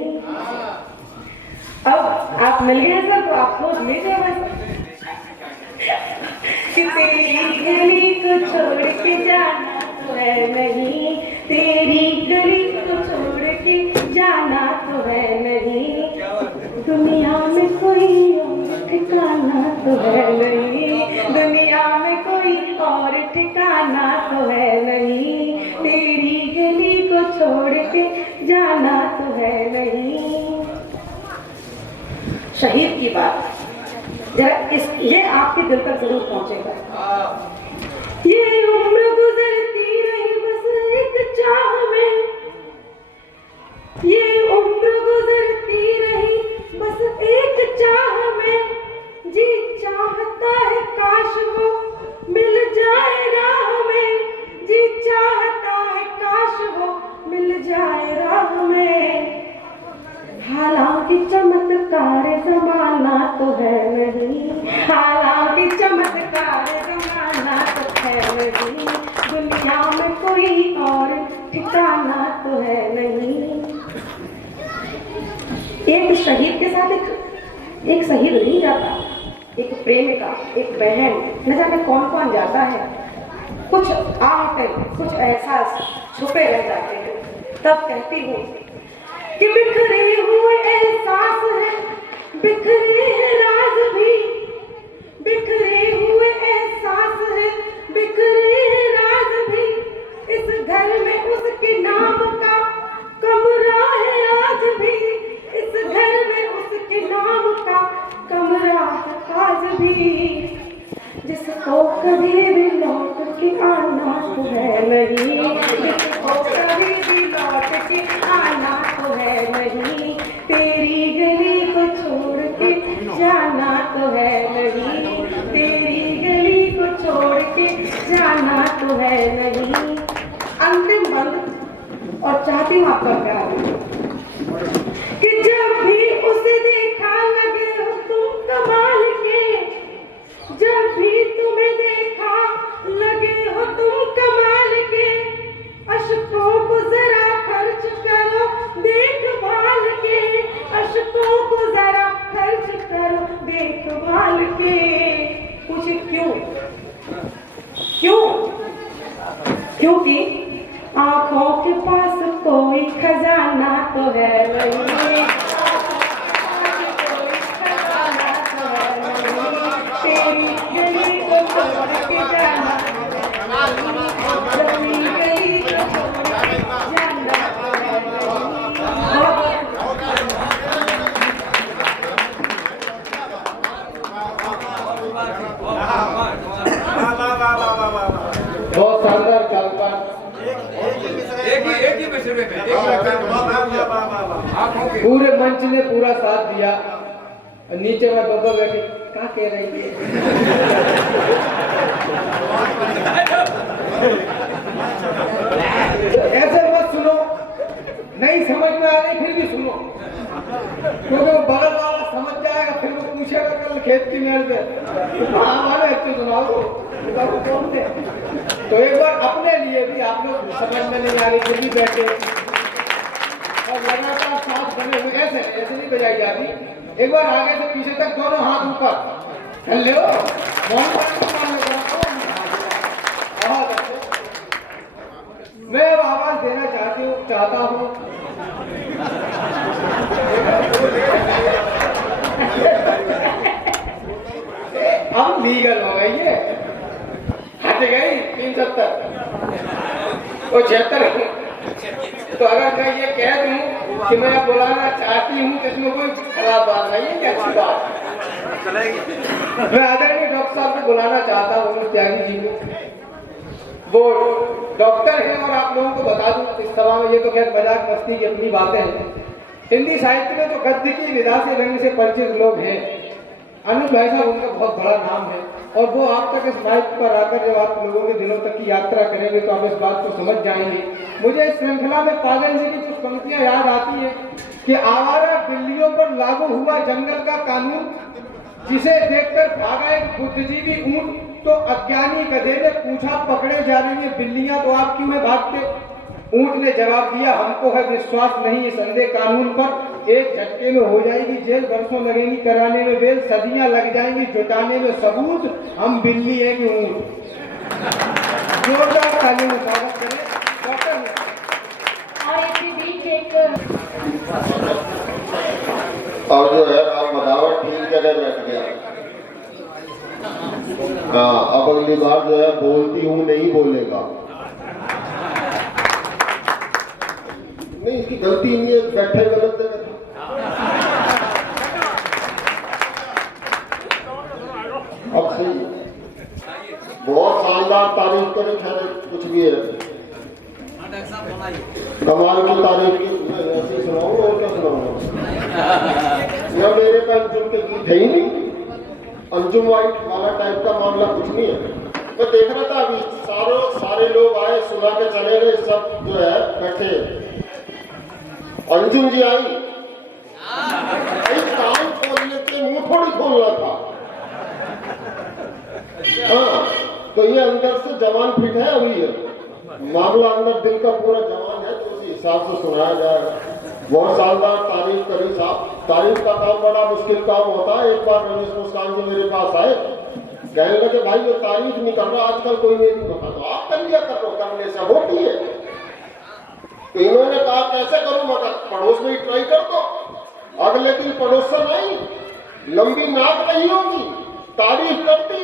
अब आप मिल गए सर तो आप सोच लीजिए बस कि तेरी गली को छोड़ के जाना तो है नहीं, तेरी गली को छोड़ के जाना तो है नहीं, दुनिया में कोई और ठिकाना तो है नहीं, दुनिया में कोई और ठिकाना तो है नहीं, तेरी गली को छोड़ के जाना तो है नहीं। शहीद की बात जरा ये आपके दिल तक जरूर पहुंचेगा। ये उम्र गुजरती रही बस एक चाह में, ये उम्र गुजरती रही बस एक चाह में, जी चाहता है काश वो मिल जाए राह में, जी चाहता है काश वो मिल जाए राह में। हालांकि चमत्कार जमाना तो है नहीं, हालांकि चमत्कार जमाना तो है नहीं, दुनिया में कोई और ठिकाना तो है नहीं। एक शहीद के साथ एक शहीद नहीं जाता, एक प्रेमिका, एक बहन, न जाने कौन कौन जाता है। कुछ आहटें, कुछ एहसास छुपे रह जाते हैं। तब कहती हूँ कि बिखरे हुए एहसास है, बिखरे हैं राज भी, बिखरे हुए एहसास है, बिखरे हैं राज भी, इस घर में उसके नाम का कमरा है आज भी, इस घर में उसके नाम का कमरा है आज भी, जिसको कभी भी लौट के आना तो है नहीं, जिसको कभी भी लौट के आना तो है नहीं, तेरी गली को छोड़ के जाना तो है नहीं, तेरी गली को छोड़ के जाना तो है नहीं। अंतिम बंद और चाहती हूँ आपका प्यार कि जब भी उसे देखा लगे हो तुम कमाल के, जब भी तुम्हें देखा लगे हो तुम कमाल के, अशकों को जरा खर्च करो देखभाल के, अशकों को जरा खर्च करो देखभाल के। पूछे क्यों? क्यों? क्योंकि आंखों के पास कोई खजाना तो है नहीं, तेरी गली को छोड़ के जाना, तेरी गली को छोड़ के जाना। बहुत शानदार कल्पना। पूरे मंच ने पूरा साथ दिया। नीचे में बाबा बैठी क्या कह रही है? ऐसे मत सुनो, नहीं समझ में आ रही फिर भी सुनो, क्योंकि वो बगल वाला समझ जाएगा, फिर वो पूछेगा कल खेत की मेल पे हमारे अच्छे सुनाओ कौन थे। तो एक बार अपने लिए भी आप लोग समझ में नहीं आ रही फिर भी बैठे और लगातार साथ बने हुए, ऐसे नहीं बजाई जाती। एक बार आगे से पीछे तक दोनों हाथ ऊपर चल ले, मैं अब आवाज देना चाहता हूँ अब लीगल हो गई है, हट गई 370 और 76। तो अगर मैं ये कह दूं कि मैं बुलाना चाहती हूँ तो इसमें कोई खराब बात नहीं है, अच्छी बात चलेगी। मैं आदरणीय डॉक्टर साहब को बुलाना चाहता हूँ, त्यागी जी को। वो डॉक्टर हैं और आप लोगों को बता दूं इस सभा में, ये तो खैर मजाक मस्ती की अपनी बातें हैं। हिंदी साहित्य में जो गद्य की विधा से रंग से परिचित लोग हैं, अनुज भाई साहब उनका बहुत बड़ा नाम है और वो आप तक इस माइक पर आकर जब आप लोगों के दिलों तक की यात्रा करेंगे तो आप इस बात को समझ जाएंगे। मुझे इस श्रृंखला में पागल जी की कुछ पंक्तियां याद आती है कि आवारा बिल्लियों पर लागू हुआ जंगल का कानून, जिसे देखकर भागा एक बुद्धिजीवी ऊंट, तो अज्ञानी गधे ने पूछा, पकड़े जा रही है बिल्लियां तो आप क्यों है भागते? ऊंट ने जवाब दिया, हमको है विश्वास नहीं इस अंधे कानून पर। एक झटके में हो जाएगी जेल, बरसों लगेंगी कराने में बेल, सदियां लग जाएंगी जुटाने में सबूत, हम बिल्ली है कि ऊंट। जोरदार तालियों में स्वागत करें डॉक्टर ने। और इसी बीच एक और जो है राम बदावट ठीक जगह बैठ गया। हाँ, अब अगली बार जो है बोलती हूँ नहीं बोलेगा। नहीं, इसकी गलती नहीं है, बैठे गलत जगह था। अब सही, बहुत शानदार तारीफ करें, खैर कुछ भी है कमाल की तारीफ की। ऐसे सुनाऊंगा और क्या सुनाऊंगा? यह मेरे का अंजुम के गीत है ही नहीं, अंजुम वाइट वाला टाइप का मामला कुछ नहीं है। मैं देख रहा था अभी सारे लोग आए, सुना के चले गए, सब जो है बैठे। अंजुम जी आई, कान खोलने के मुंह थोड़ी खोलना था। हाँ, तो ये अंदर से जवान फिट है अभी है, मामला अंदर दिल का पूरा जवान है, तो उसी हिसाब से सुनाया जाएगा। बहुत शानदार तारीफ करी साहब। तारीफ का काम बड़ा मुश्किल काम होता है। एक बार रमेश मुस्कान जी मेरे पास आए, कहने लगे भाई ये तारीफ नहीं कर रहा आजकल कोई नहीं होता, तो आप कर लिया करो, करने से होती है। तो इन्होंने कहा कैसे करूं? मगर पड़ोस में ही ट्राई कर दो। अगले दिन पड़ोसन आई, लंबी नाक नहीं होगी, तारीफ करती,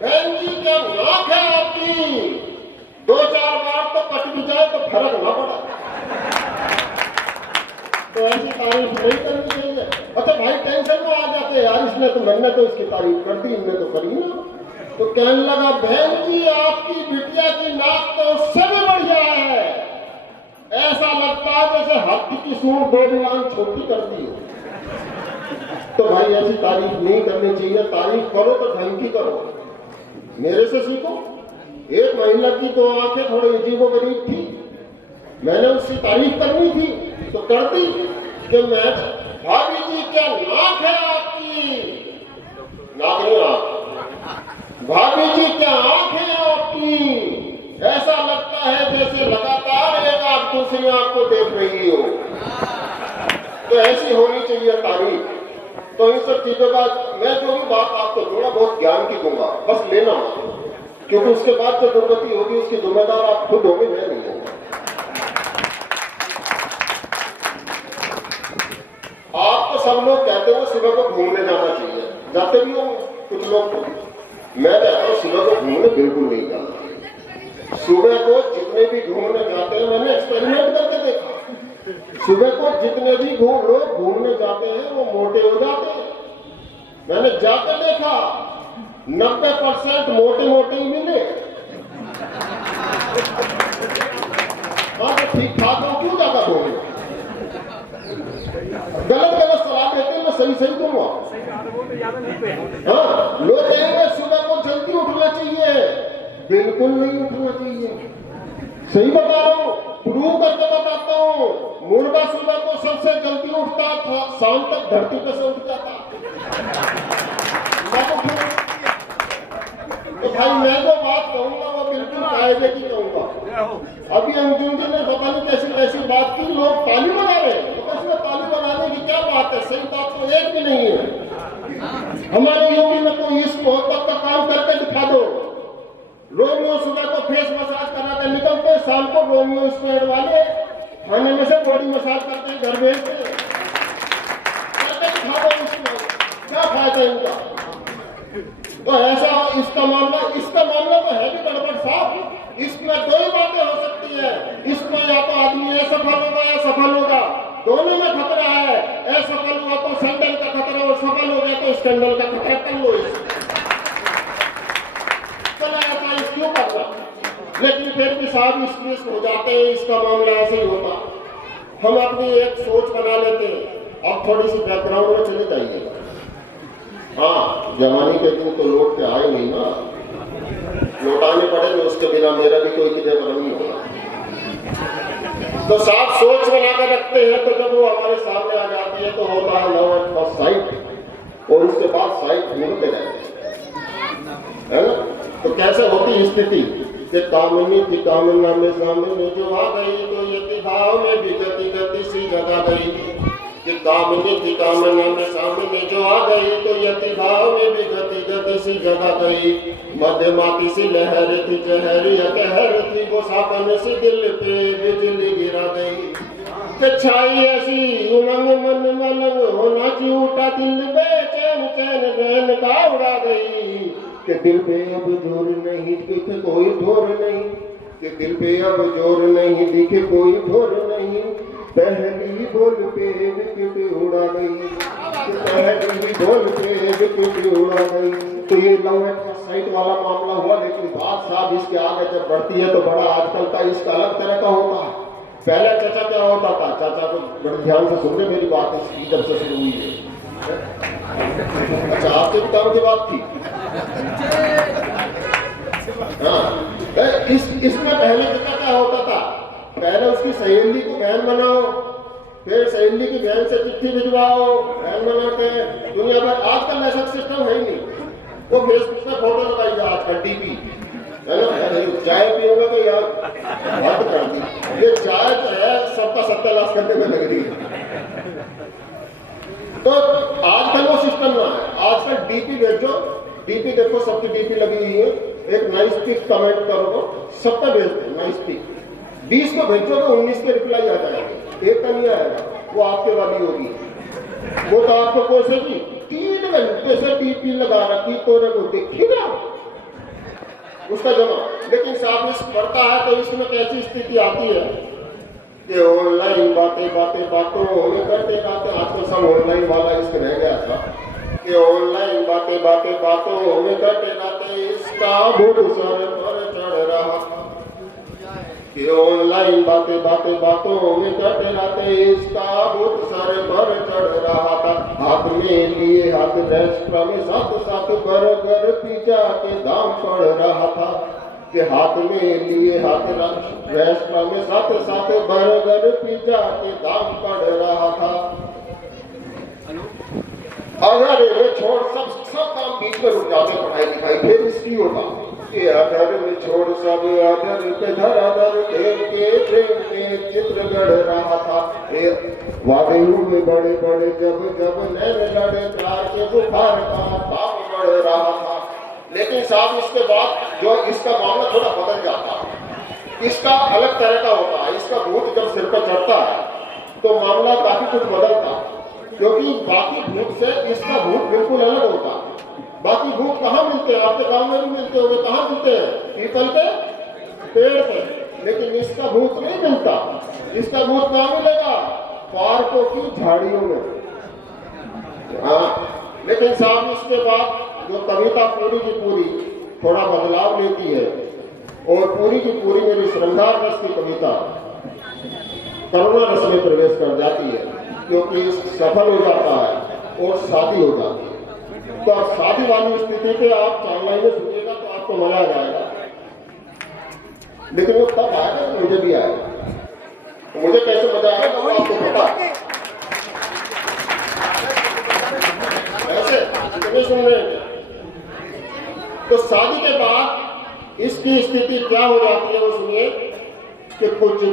बहन जी क्या नाक है आपकी, 2-4 बार तो कट भी जाए तो फर्क ना पड़ा। तो ऐसी तारीफ नहीं करनी चाहिए। अच्छा भाई टेंशन में आ जाते हैं यार, इसने तो, मैंने तो इसकी तारीफ कर दी, इनने तो करी ना। तो कहने लगा बहन जी आपकी बिटिया की नाक तो उससे भी बढ़िया है, ऐसा लगता है जैसे हाथी की सूंड 2 गुना छोटी कर दी हो। तो भाई ऐसी तारीफ नहीं करनी चाहिए। तारीफ करो तो ढंग की करो, मेरे से सीखो। एक महिला की तो आंखें थोड़ी अजीबोगरीब थी, मैंने उसकी तारीफ करनी थी तो कर दी कि मैं, भाभी जी क्या नाक है आपकी, नाक नहीं आंख, भाभी जी क्या आंख है आपकी, ऐसा लगता है जैसे लगातार एक आंख दूसरी आंख को देख रही हो। तो ऐसी होनी चाहिए तारीफ। तो इन सब चीजों का मैं जो भी बात आपको थोड़ा बहुत ज्ञान की दूंगा, बस लेना मत, क्योंकि उसके बाद जो दुर्गति होगी उसकी जिम्मेदार आप खुद होंगे, मैं नहीं होगा। आप तो सब लोग कहते हो सुबह को घूमने जाना चाहिए, जाते भी हो कुछ लोग, मैं कहता हूँ सुबह को घूमने बिल्कुल नहीं जाना चाहिए। सुबह को जितने भी घूमने जाते हैं, मैंने एक्सपेरिमेंट करके देखा, सुबह को जितने भी लोग घूमने जाते हैं वो मोटे हो जाते हैं। मैंने जाकर देखा 90% मोटे मोटे ही मिले। हाँ तो ठीक ठाक हो, क्यों ज्यादा घूमना? गलत गलत सलाह देते हैं, मैं सही सही दूंगा। हाँ, लोग कहेंगे सुबह को जल्दी उठना चाहिए, बिल्कुल नहीं उठना चाहिए। सही बता रहा हूँ, प्रूव करके बताता हूँ। मुर्गा सुबह को सबसे जल्दी उठता था, शाम तक धरती पे से उठ जाता। तो भाई मैं जो बात कहूंगा वो बिल्कुल कायदे की कहूंगा। अभी अंजुम जी ने पता नहीं कैसी कैसी बात की, लोग ताली बजा रहे हैं, तो इसमें ताली बजाने की क्या बात है? सही बात तो एक भी नहीं है। हमारे यूपी में तो इस मोहब्बत का काम करके दिखा दो। रोमियो सुबह को फेस मसाज करा कर निकलते, शाम को रोमियो स्क्वाड वाले खाने में से बॉडी मसाज करते हैं, घर भेजते हैं। दिखा दो इसमें क्या फायदा इनका? तो ऐसा इसका मामला तो है भी गड़बड़ साहब। इसमें 2 ही बातें हो सकती है, इसमें या तो आदमी असफल होगा या सफल होगा, दोनों में खतरा है। असफल हुआ तो सैंडल का खतरा, और सफल हो गया तो स्कैंडल का खतरा। कर लो चला ऐसा इस क्यों करना? लेकिन फिर भी साहब इस केस हो जाते हैं, इसका मामला ऐसे ही होता। हम अपनी एक सोच बना लेते हैं। अब थोड़ी सी बैकग्राउंड में चले जाइएगा। हाँ, जवानी के दिन तो लौट के आए नहीं ना, लौटाने पड़ेंगे, उसके बिना मेरा भी कोई क्रियाक्रम नहीं होगा। तो साफ सोच बनाकर रखते हैं, तो जब वो हमारे सामने आ जाती है तो होता है लव एट फर्स्ट साइट, और उसके बाद साइट ढूंढते रहते हैं, है ना? तो कैसे होती स्थिति कि कामनी थी कामना में सामने जो आ गई तो यति भाव में भी गति गति सी जगा गई कि कामनी थी कामना में सामने जो आ गई तो यति भाव में भी गति गति सी जगा गई मध्यमाती सी लहर थी जहर या कहर थी वो सापन से दिल पे बिजली गिरा गई छाई ऐसी उमंग मन मलंग होना ची उठा दिल बेचैन चैन रैन का उड़ा गई कि दिल पे अब जोर नहीं दिखे कोई ढोर नहीं कि दिल पे अब जोर नहीं दिखे कोई ढोर नहीं पहली बोल पे विकेट उड़ा गई पहली बोल पे विकेट उड़ा गई। तो ये लव एट फर्स्ट साइट वाला मामला हुआ, लेकिन बात साहब इसके आगे जब बढ़ती है तो बड़ा आजकल का इसका अलग तरह का होता है। पहले चाचा क्या होता था, चाचा को बड़े ध्यान से सुन रहे मेरी बात इसकी जब से शुरू हुई है। अच्छा आपके भी काम की बात थी। हाँ इसमें पहले चाचा क्या होता था, पहले उसकी सहेली को बहन बनाओ, फिर सहेली की बहन से चिट्ठी भिजवाओ, बहन बना के दुनिया भर। आजकल ऐसा सिस्टम है ही नहीं, वो फेसबुक पे फोटो लगाई जा आजकल डीपी है ना। चाय पियोगे तो यार बात कर दी, ये चाय जो है सबका सत्यानाश करने में लग रही है। तो आजकल वो सिस्टम ना है, आजकल डीपी भेजो, डीपी देखो सबकी डीपी लगी हुई है, एक नाइस पिक कमेंट करो सबका भेज दो नाइस पिक, 20 को भेजो तो 19 के रिप्लाई आ जाएंगे, एक का नहीं आएगा, वो आपके वाली होगी। वो तो आपको कोसेगी 3 घंटे से डीपी लगा रखी तो को देखी ना उसका जमा। लेकिन साहब इस पढ़ता है तो इसमें कैसी स्थिति आती है कि ऑनलाइन बातों में करते रहते। आजकल सब ऑनलाइन वाला इसमें रह गया था कि ऑनलाइन बातों में करते रहते इसका भूत सर पर चढ़ रहा कि ऑनलाइन बातों में करते रहते इसका भूत सर पर चढ़ रहा था। हाथ में लिए हाथ रेस्ट्रा में साथ बर्गर पिज्जा के दाम पड़ रहा था कि हाथ में लिए हाथ रेस्ट्रा में साथ बर्गर पिज्जा के दाम पड़ रहा था। अगर ये छोड़ सब काम बीच में रुक जाते पढ़ाई लिखाई, फिर इसकी होगा कि अधर में छोड़ सब अधर पे धराधर तेल के प्रेम में चित्र गढ़ रहा था। वादे हुए बड़े बड़े जब नैन लड़े प्यार के बुखार का ताप बढ़ रहा था। लेकिन साहब इसके बाद जो इसका मामला थोड़ा बदल जाता है, इसका अलग तरह का होता है। इसका भूत जब सिर पर चढ़ता है तो मामला काफी कुछ बदलता, क्योंकि बाकी भूत से इसका भूत बिल्कुल अलग होता है। बाकी भूत कहाँ मिलते हैं, आपके गांव में भी मिलते होंगे, कहाँ मिलते हैं, पीपल के पेड़ पे, लेकिन इसका भूत नहीं मिलता। इसका भूत कहाँ मिलेगा, पार्कों की झाड़ियों में। हाँ लेकिन साहब इसके बाद जो कविता पूरी की पूरी थोड़ा बदलाव लेती है और पूरी की पूरी मेरी श्रृंगार रस की कविता करुणा रस में प्रवेश कर जाती है, क्योंकि सफल हो जाता है और शादी हो जाती है। तो आप शादी वाली स्थिति पे आप 4 लाइनें सुनिएगा तो आपको मजा आ जाएगा, लेकिन वो तब आएगा तो मुझे भी आएगा। तो मुझे कैसे मजा आएगा वो आपको पता है। ऐसे कितने सुन रहे हैं। तो शादी के बाद इसकी स्थिति क्या हो जाती है वो सुनिए कि पूछी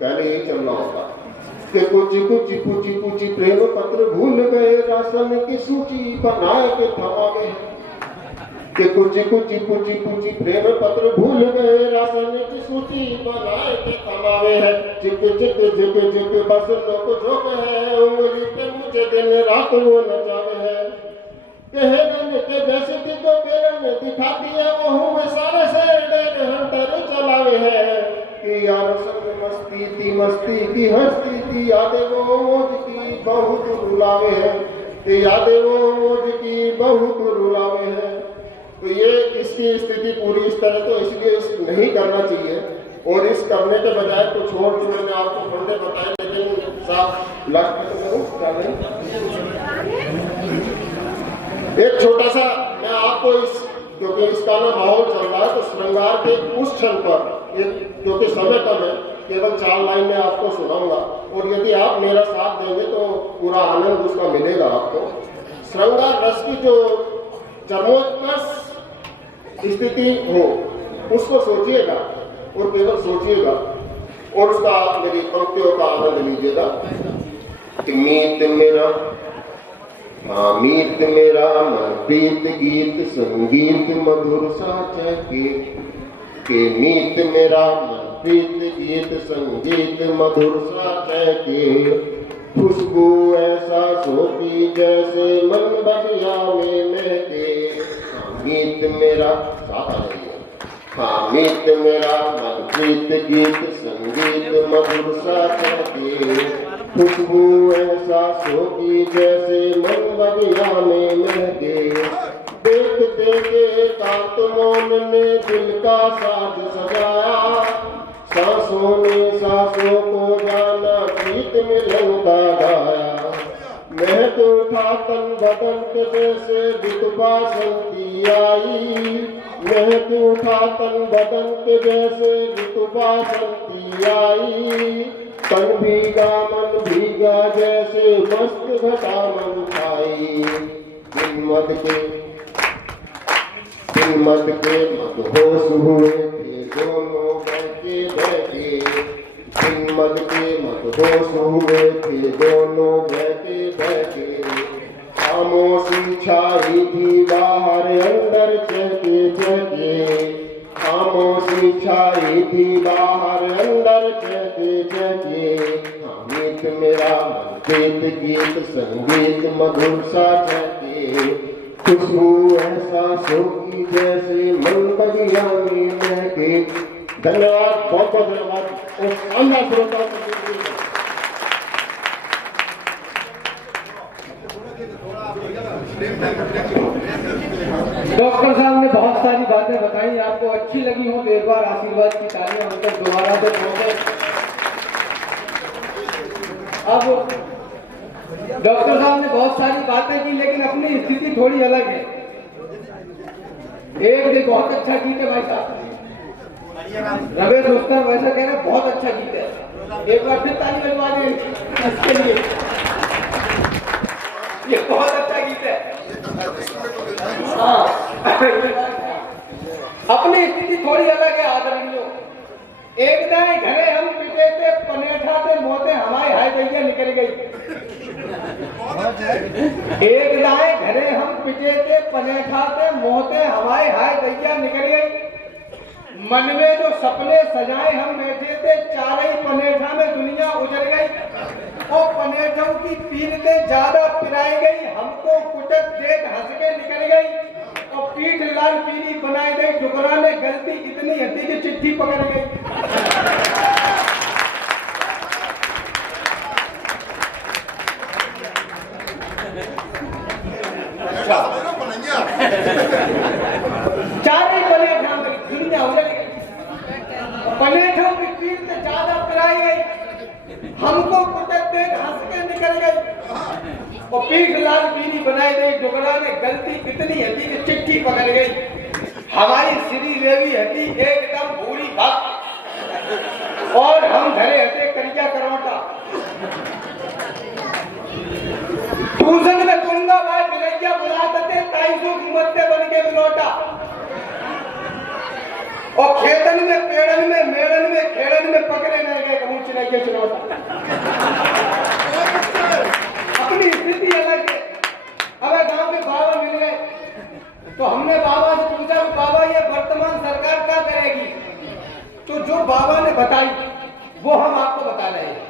पहले यही चलना होता कि पूछी प्रेम पत्र भूल गए, राशन की सूची बनाए के थमा गए। कि पूछी प्रेम पत्र भूल गए, राशन की सूची बनाए के थमावे है। चिक बस झोंक है, उंगली पे मुझे दिन रात वो नचावे है। के जैसे कि जो बेलन में दिखाती है वो हुए सारे से डेढ़ हंटर चलावे है। कि यार संग मस्ती की हस्ती थी, यादें वो मौज की बहुत रुलावे है। कि यादें वो मौज की बहुत रुलावे है। तो ये इसकी स्थिति पूरी इस तरह, तो इसलिए इस नहीं करना चाहिए। और इस करने के बजाय कुछ और जो मैंने आपको फंडे बताए, लेकिन साफ लास्ट एक छोटा सा मैं आपको क्योंकि इसका ना माहौल चल रहा है तो श्रृंगार के उस क्षण पर क्योंकि समय कम है, केवल 4 लाइनें आपको सुनाऊंगा और यदि आप मेरा साथ देंगे तो पूरा आनंद उसका मिलेगा आपको। श्रृंगार रस की जो चरमोत्कर्ष स्थिति हो, उसको सोचिएगा और केवल सोचिएगा और उसका मेरी पंक्तियों का आनंद लीजिएगा। मीत मेरा, हाँ मीत मेरा मन प्रीत गीत संगीत मधुर सा चहके, के मीत मेरा मन प्रीत गीत संगीत मधुर सा चहके, खुशबू ऐसा सोती जैसे मन बगिया में महके। हाँ मीत मेरा, साथ आ जाइए। हाँ मीत मेरा मन प्रीत गीत संगीत मधुर सा चहके, खुशबू ऐसा सोती जैसे मन बगिया में महके। देखते के एकांत मौन ने दिल का साज सजाया, सांसों ने सांसों को जाना गीत मिलन का गाया। महक उठा तन बदन के जैसे विधवा संती आई, महक उठा तन बदन के जैसे विधवा संती आई। तन भीगा मन भीगा जैसे मस्त घटा मन खाई। बिन मद के मदहोश हुए थे दोनों बहके बहके, बिन मद के मदहोश हुए थे दोनों बहके बहके। खामोशी छाई थी बाहर अंदर चहके चहके, खामोशी छाई थी बाहर अंदर चहके चहके। मीत मेरा मन प्रीत गीत संगीत मधुर सा चहके, खुशबू ऐसा सोती जैसे मन बगिया में महके। धन्यवाद, बहुत बहुत धन्यवाद और शानदार श्रोता डॉक्टर साहब ने बहुत सारी बातें बताई, आपको अच्छी लगी हो तो एक बार आशीर्वाद की तालियां उनकर दोबारा से पहुंचे। अब डॉक्टर साहब ने बहुत सारी बातें की लेकिन अपनी स्थिति थोड़ी अलग है। एक भी बहुत अच्छा गीत है भाई साहब, रमेश दोस्तर वैसा कह रहे बहुत अच्छा गीत है, एक बार फिर ताली बजवा दें इसके लिए। ये बहुत अच्छा गीत है। हाँ अपनी स्थिति थोड़ी अलग है आदरणीयों। एक दाएं घरे हम पिटे थे पनेठा थे मोते हमारे हाय दैया निकल गई। एक दाएं घरे हम पिटे थे पनेठा थे मोते हमारे हाय दैया निकल गई। मन में जो सपने सजाए हम बैठे थे चारे पनेठा में दुनिया उजड़ गई। और पनेठों की पीरते ज्यादा पिराई गई, हमको कुटक देख हंस के निकल गई। और पीठ लाल पीली बनाई गई, डुकरा में गलती इतनी हती कि चिट्ठी पकड़ गई। चारे पनेठा में दुनिया उजड़ गई, पनेठों की पीरते ज्यादा पिराई गई, हमको कुटक देख हंस के निकल गई। और पीठ लाल पीली बनाई गई, डुकरा में गलती इतनी हती कि चिट्ठी पकड़ गई। हमारी श्री देवी हती एकदम भूरी भक्त और हम धरे हते करिया करौटा। दूसरे में कुंगा भाई बिलैया बुलाते ताइसों की मत्ते बन के बिलौटा। और खेतन में पेड़न में मेड़न में खेड़न में पकड़े नहीं गए कहूँ चिड़ैया चिरौटा। अपनी स्थिति अलग है। अब गांव में बाबा मिल गए तो हमने बाबा से पूछा बाबा ये वर्तमान सरकार क्या करेगी। तो जो बाबा ने बताई वो हम आपको बता रहे हैं।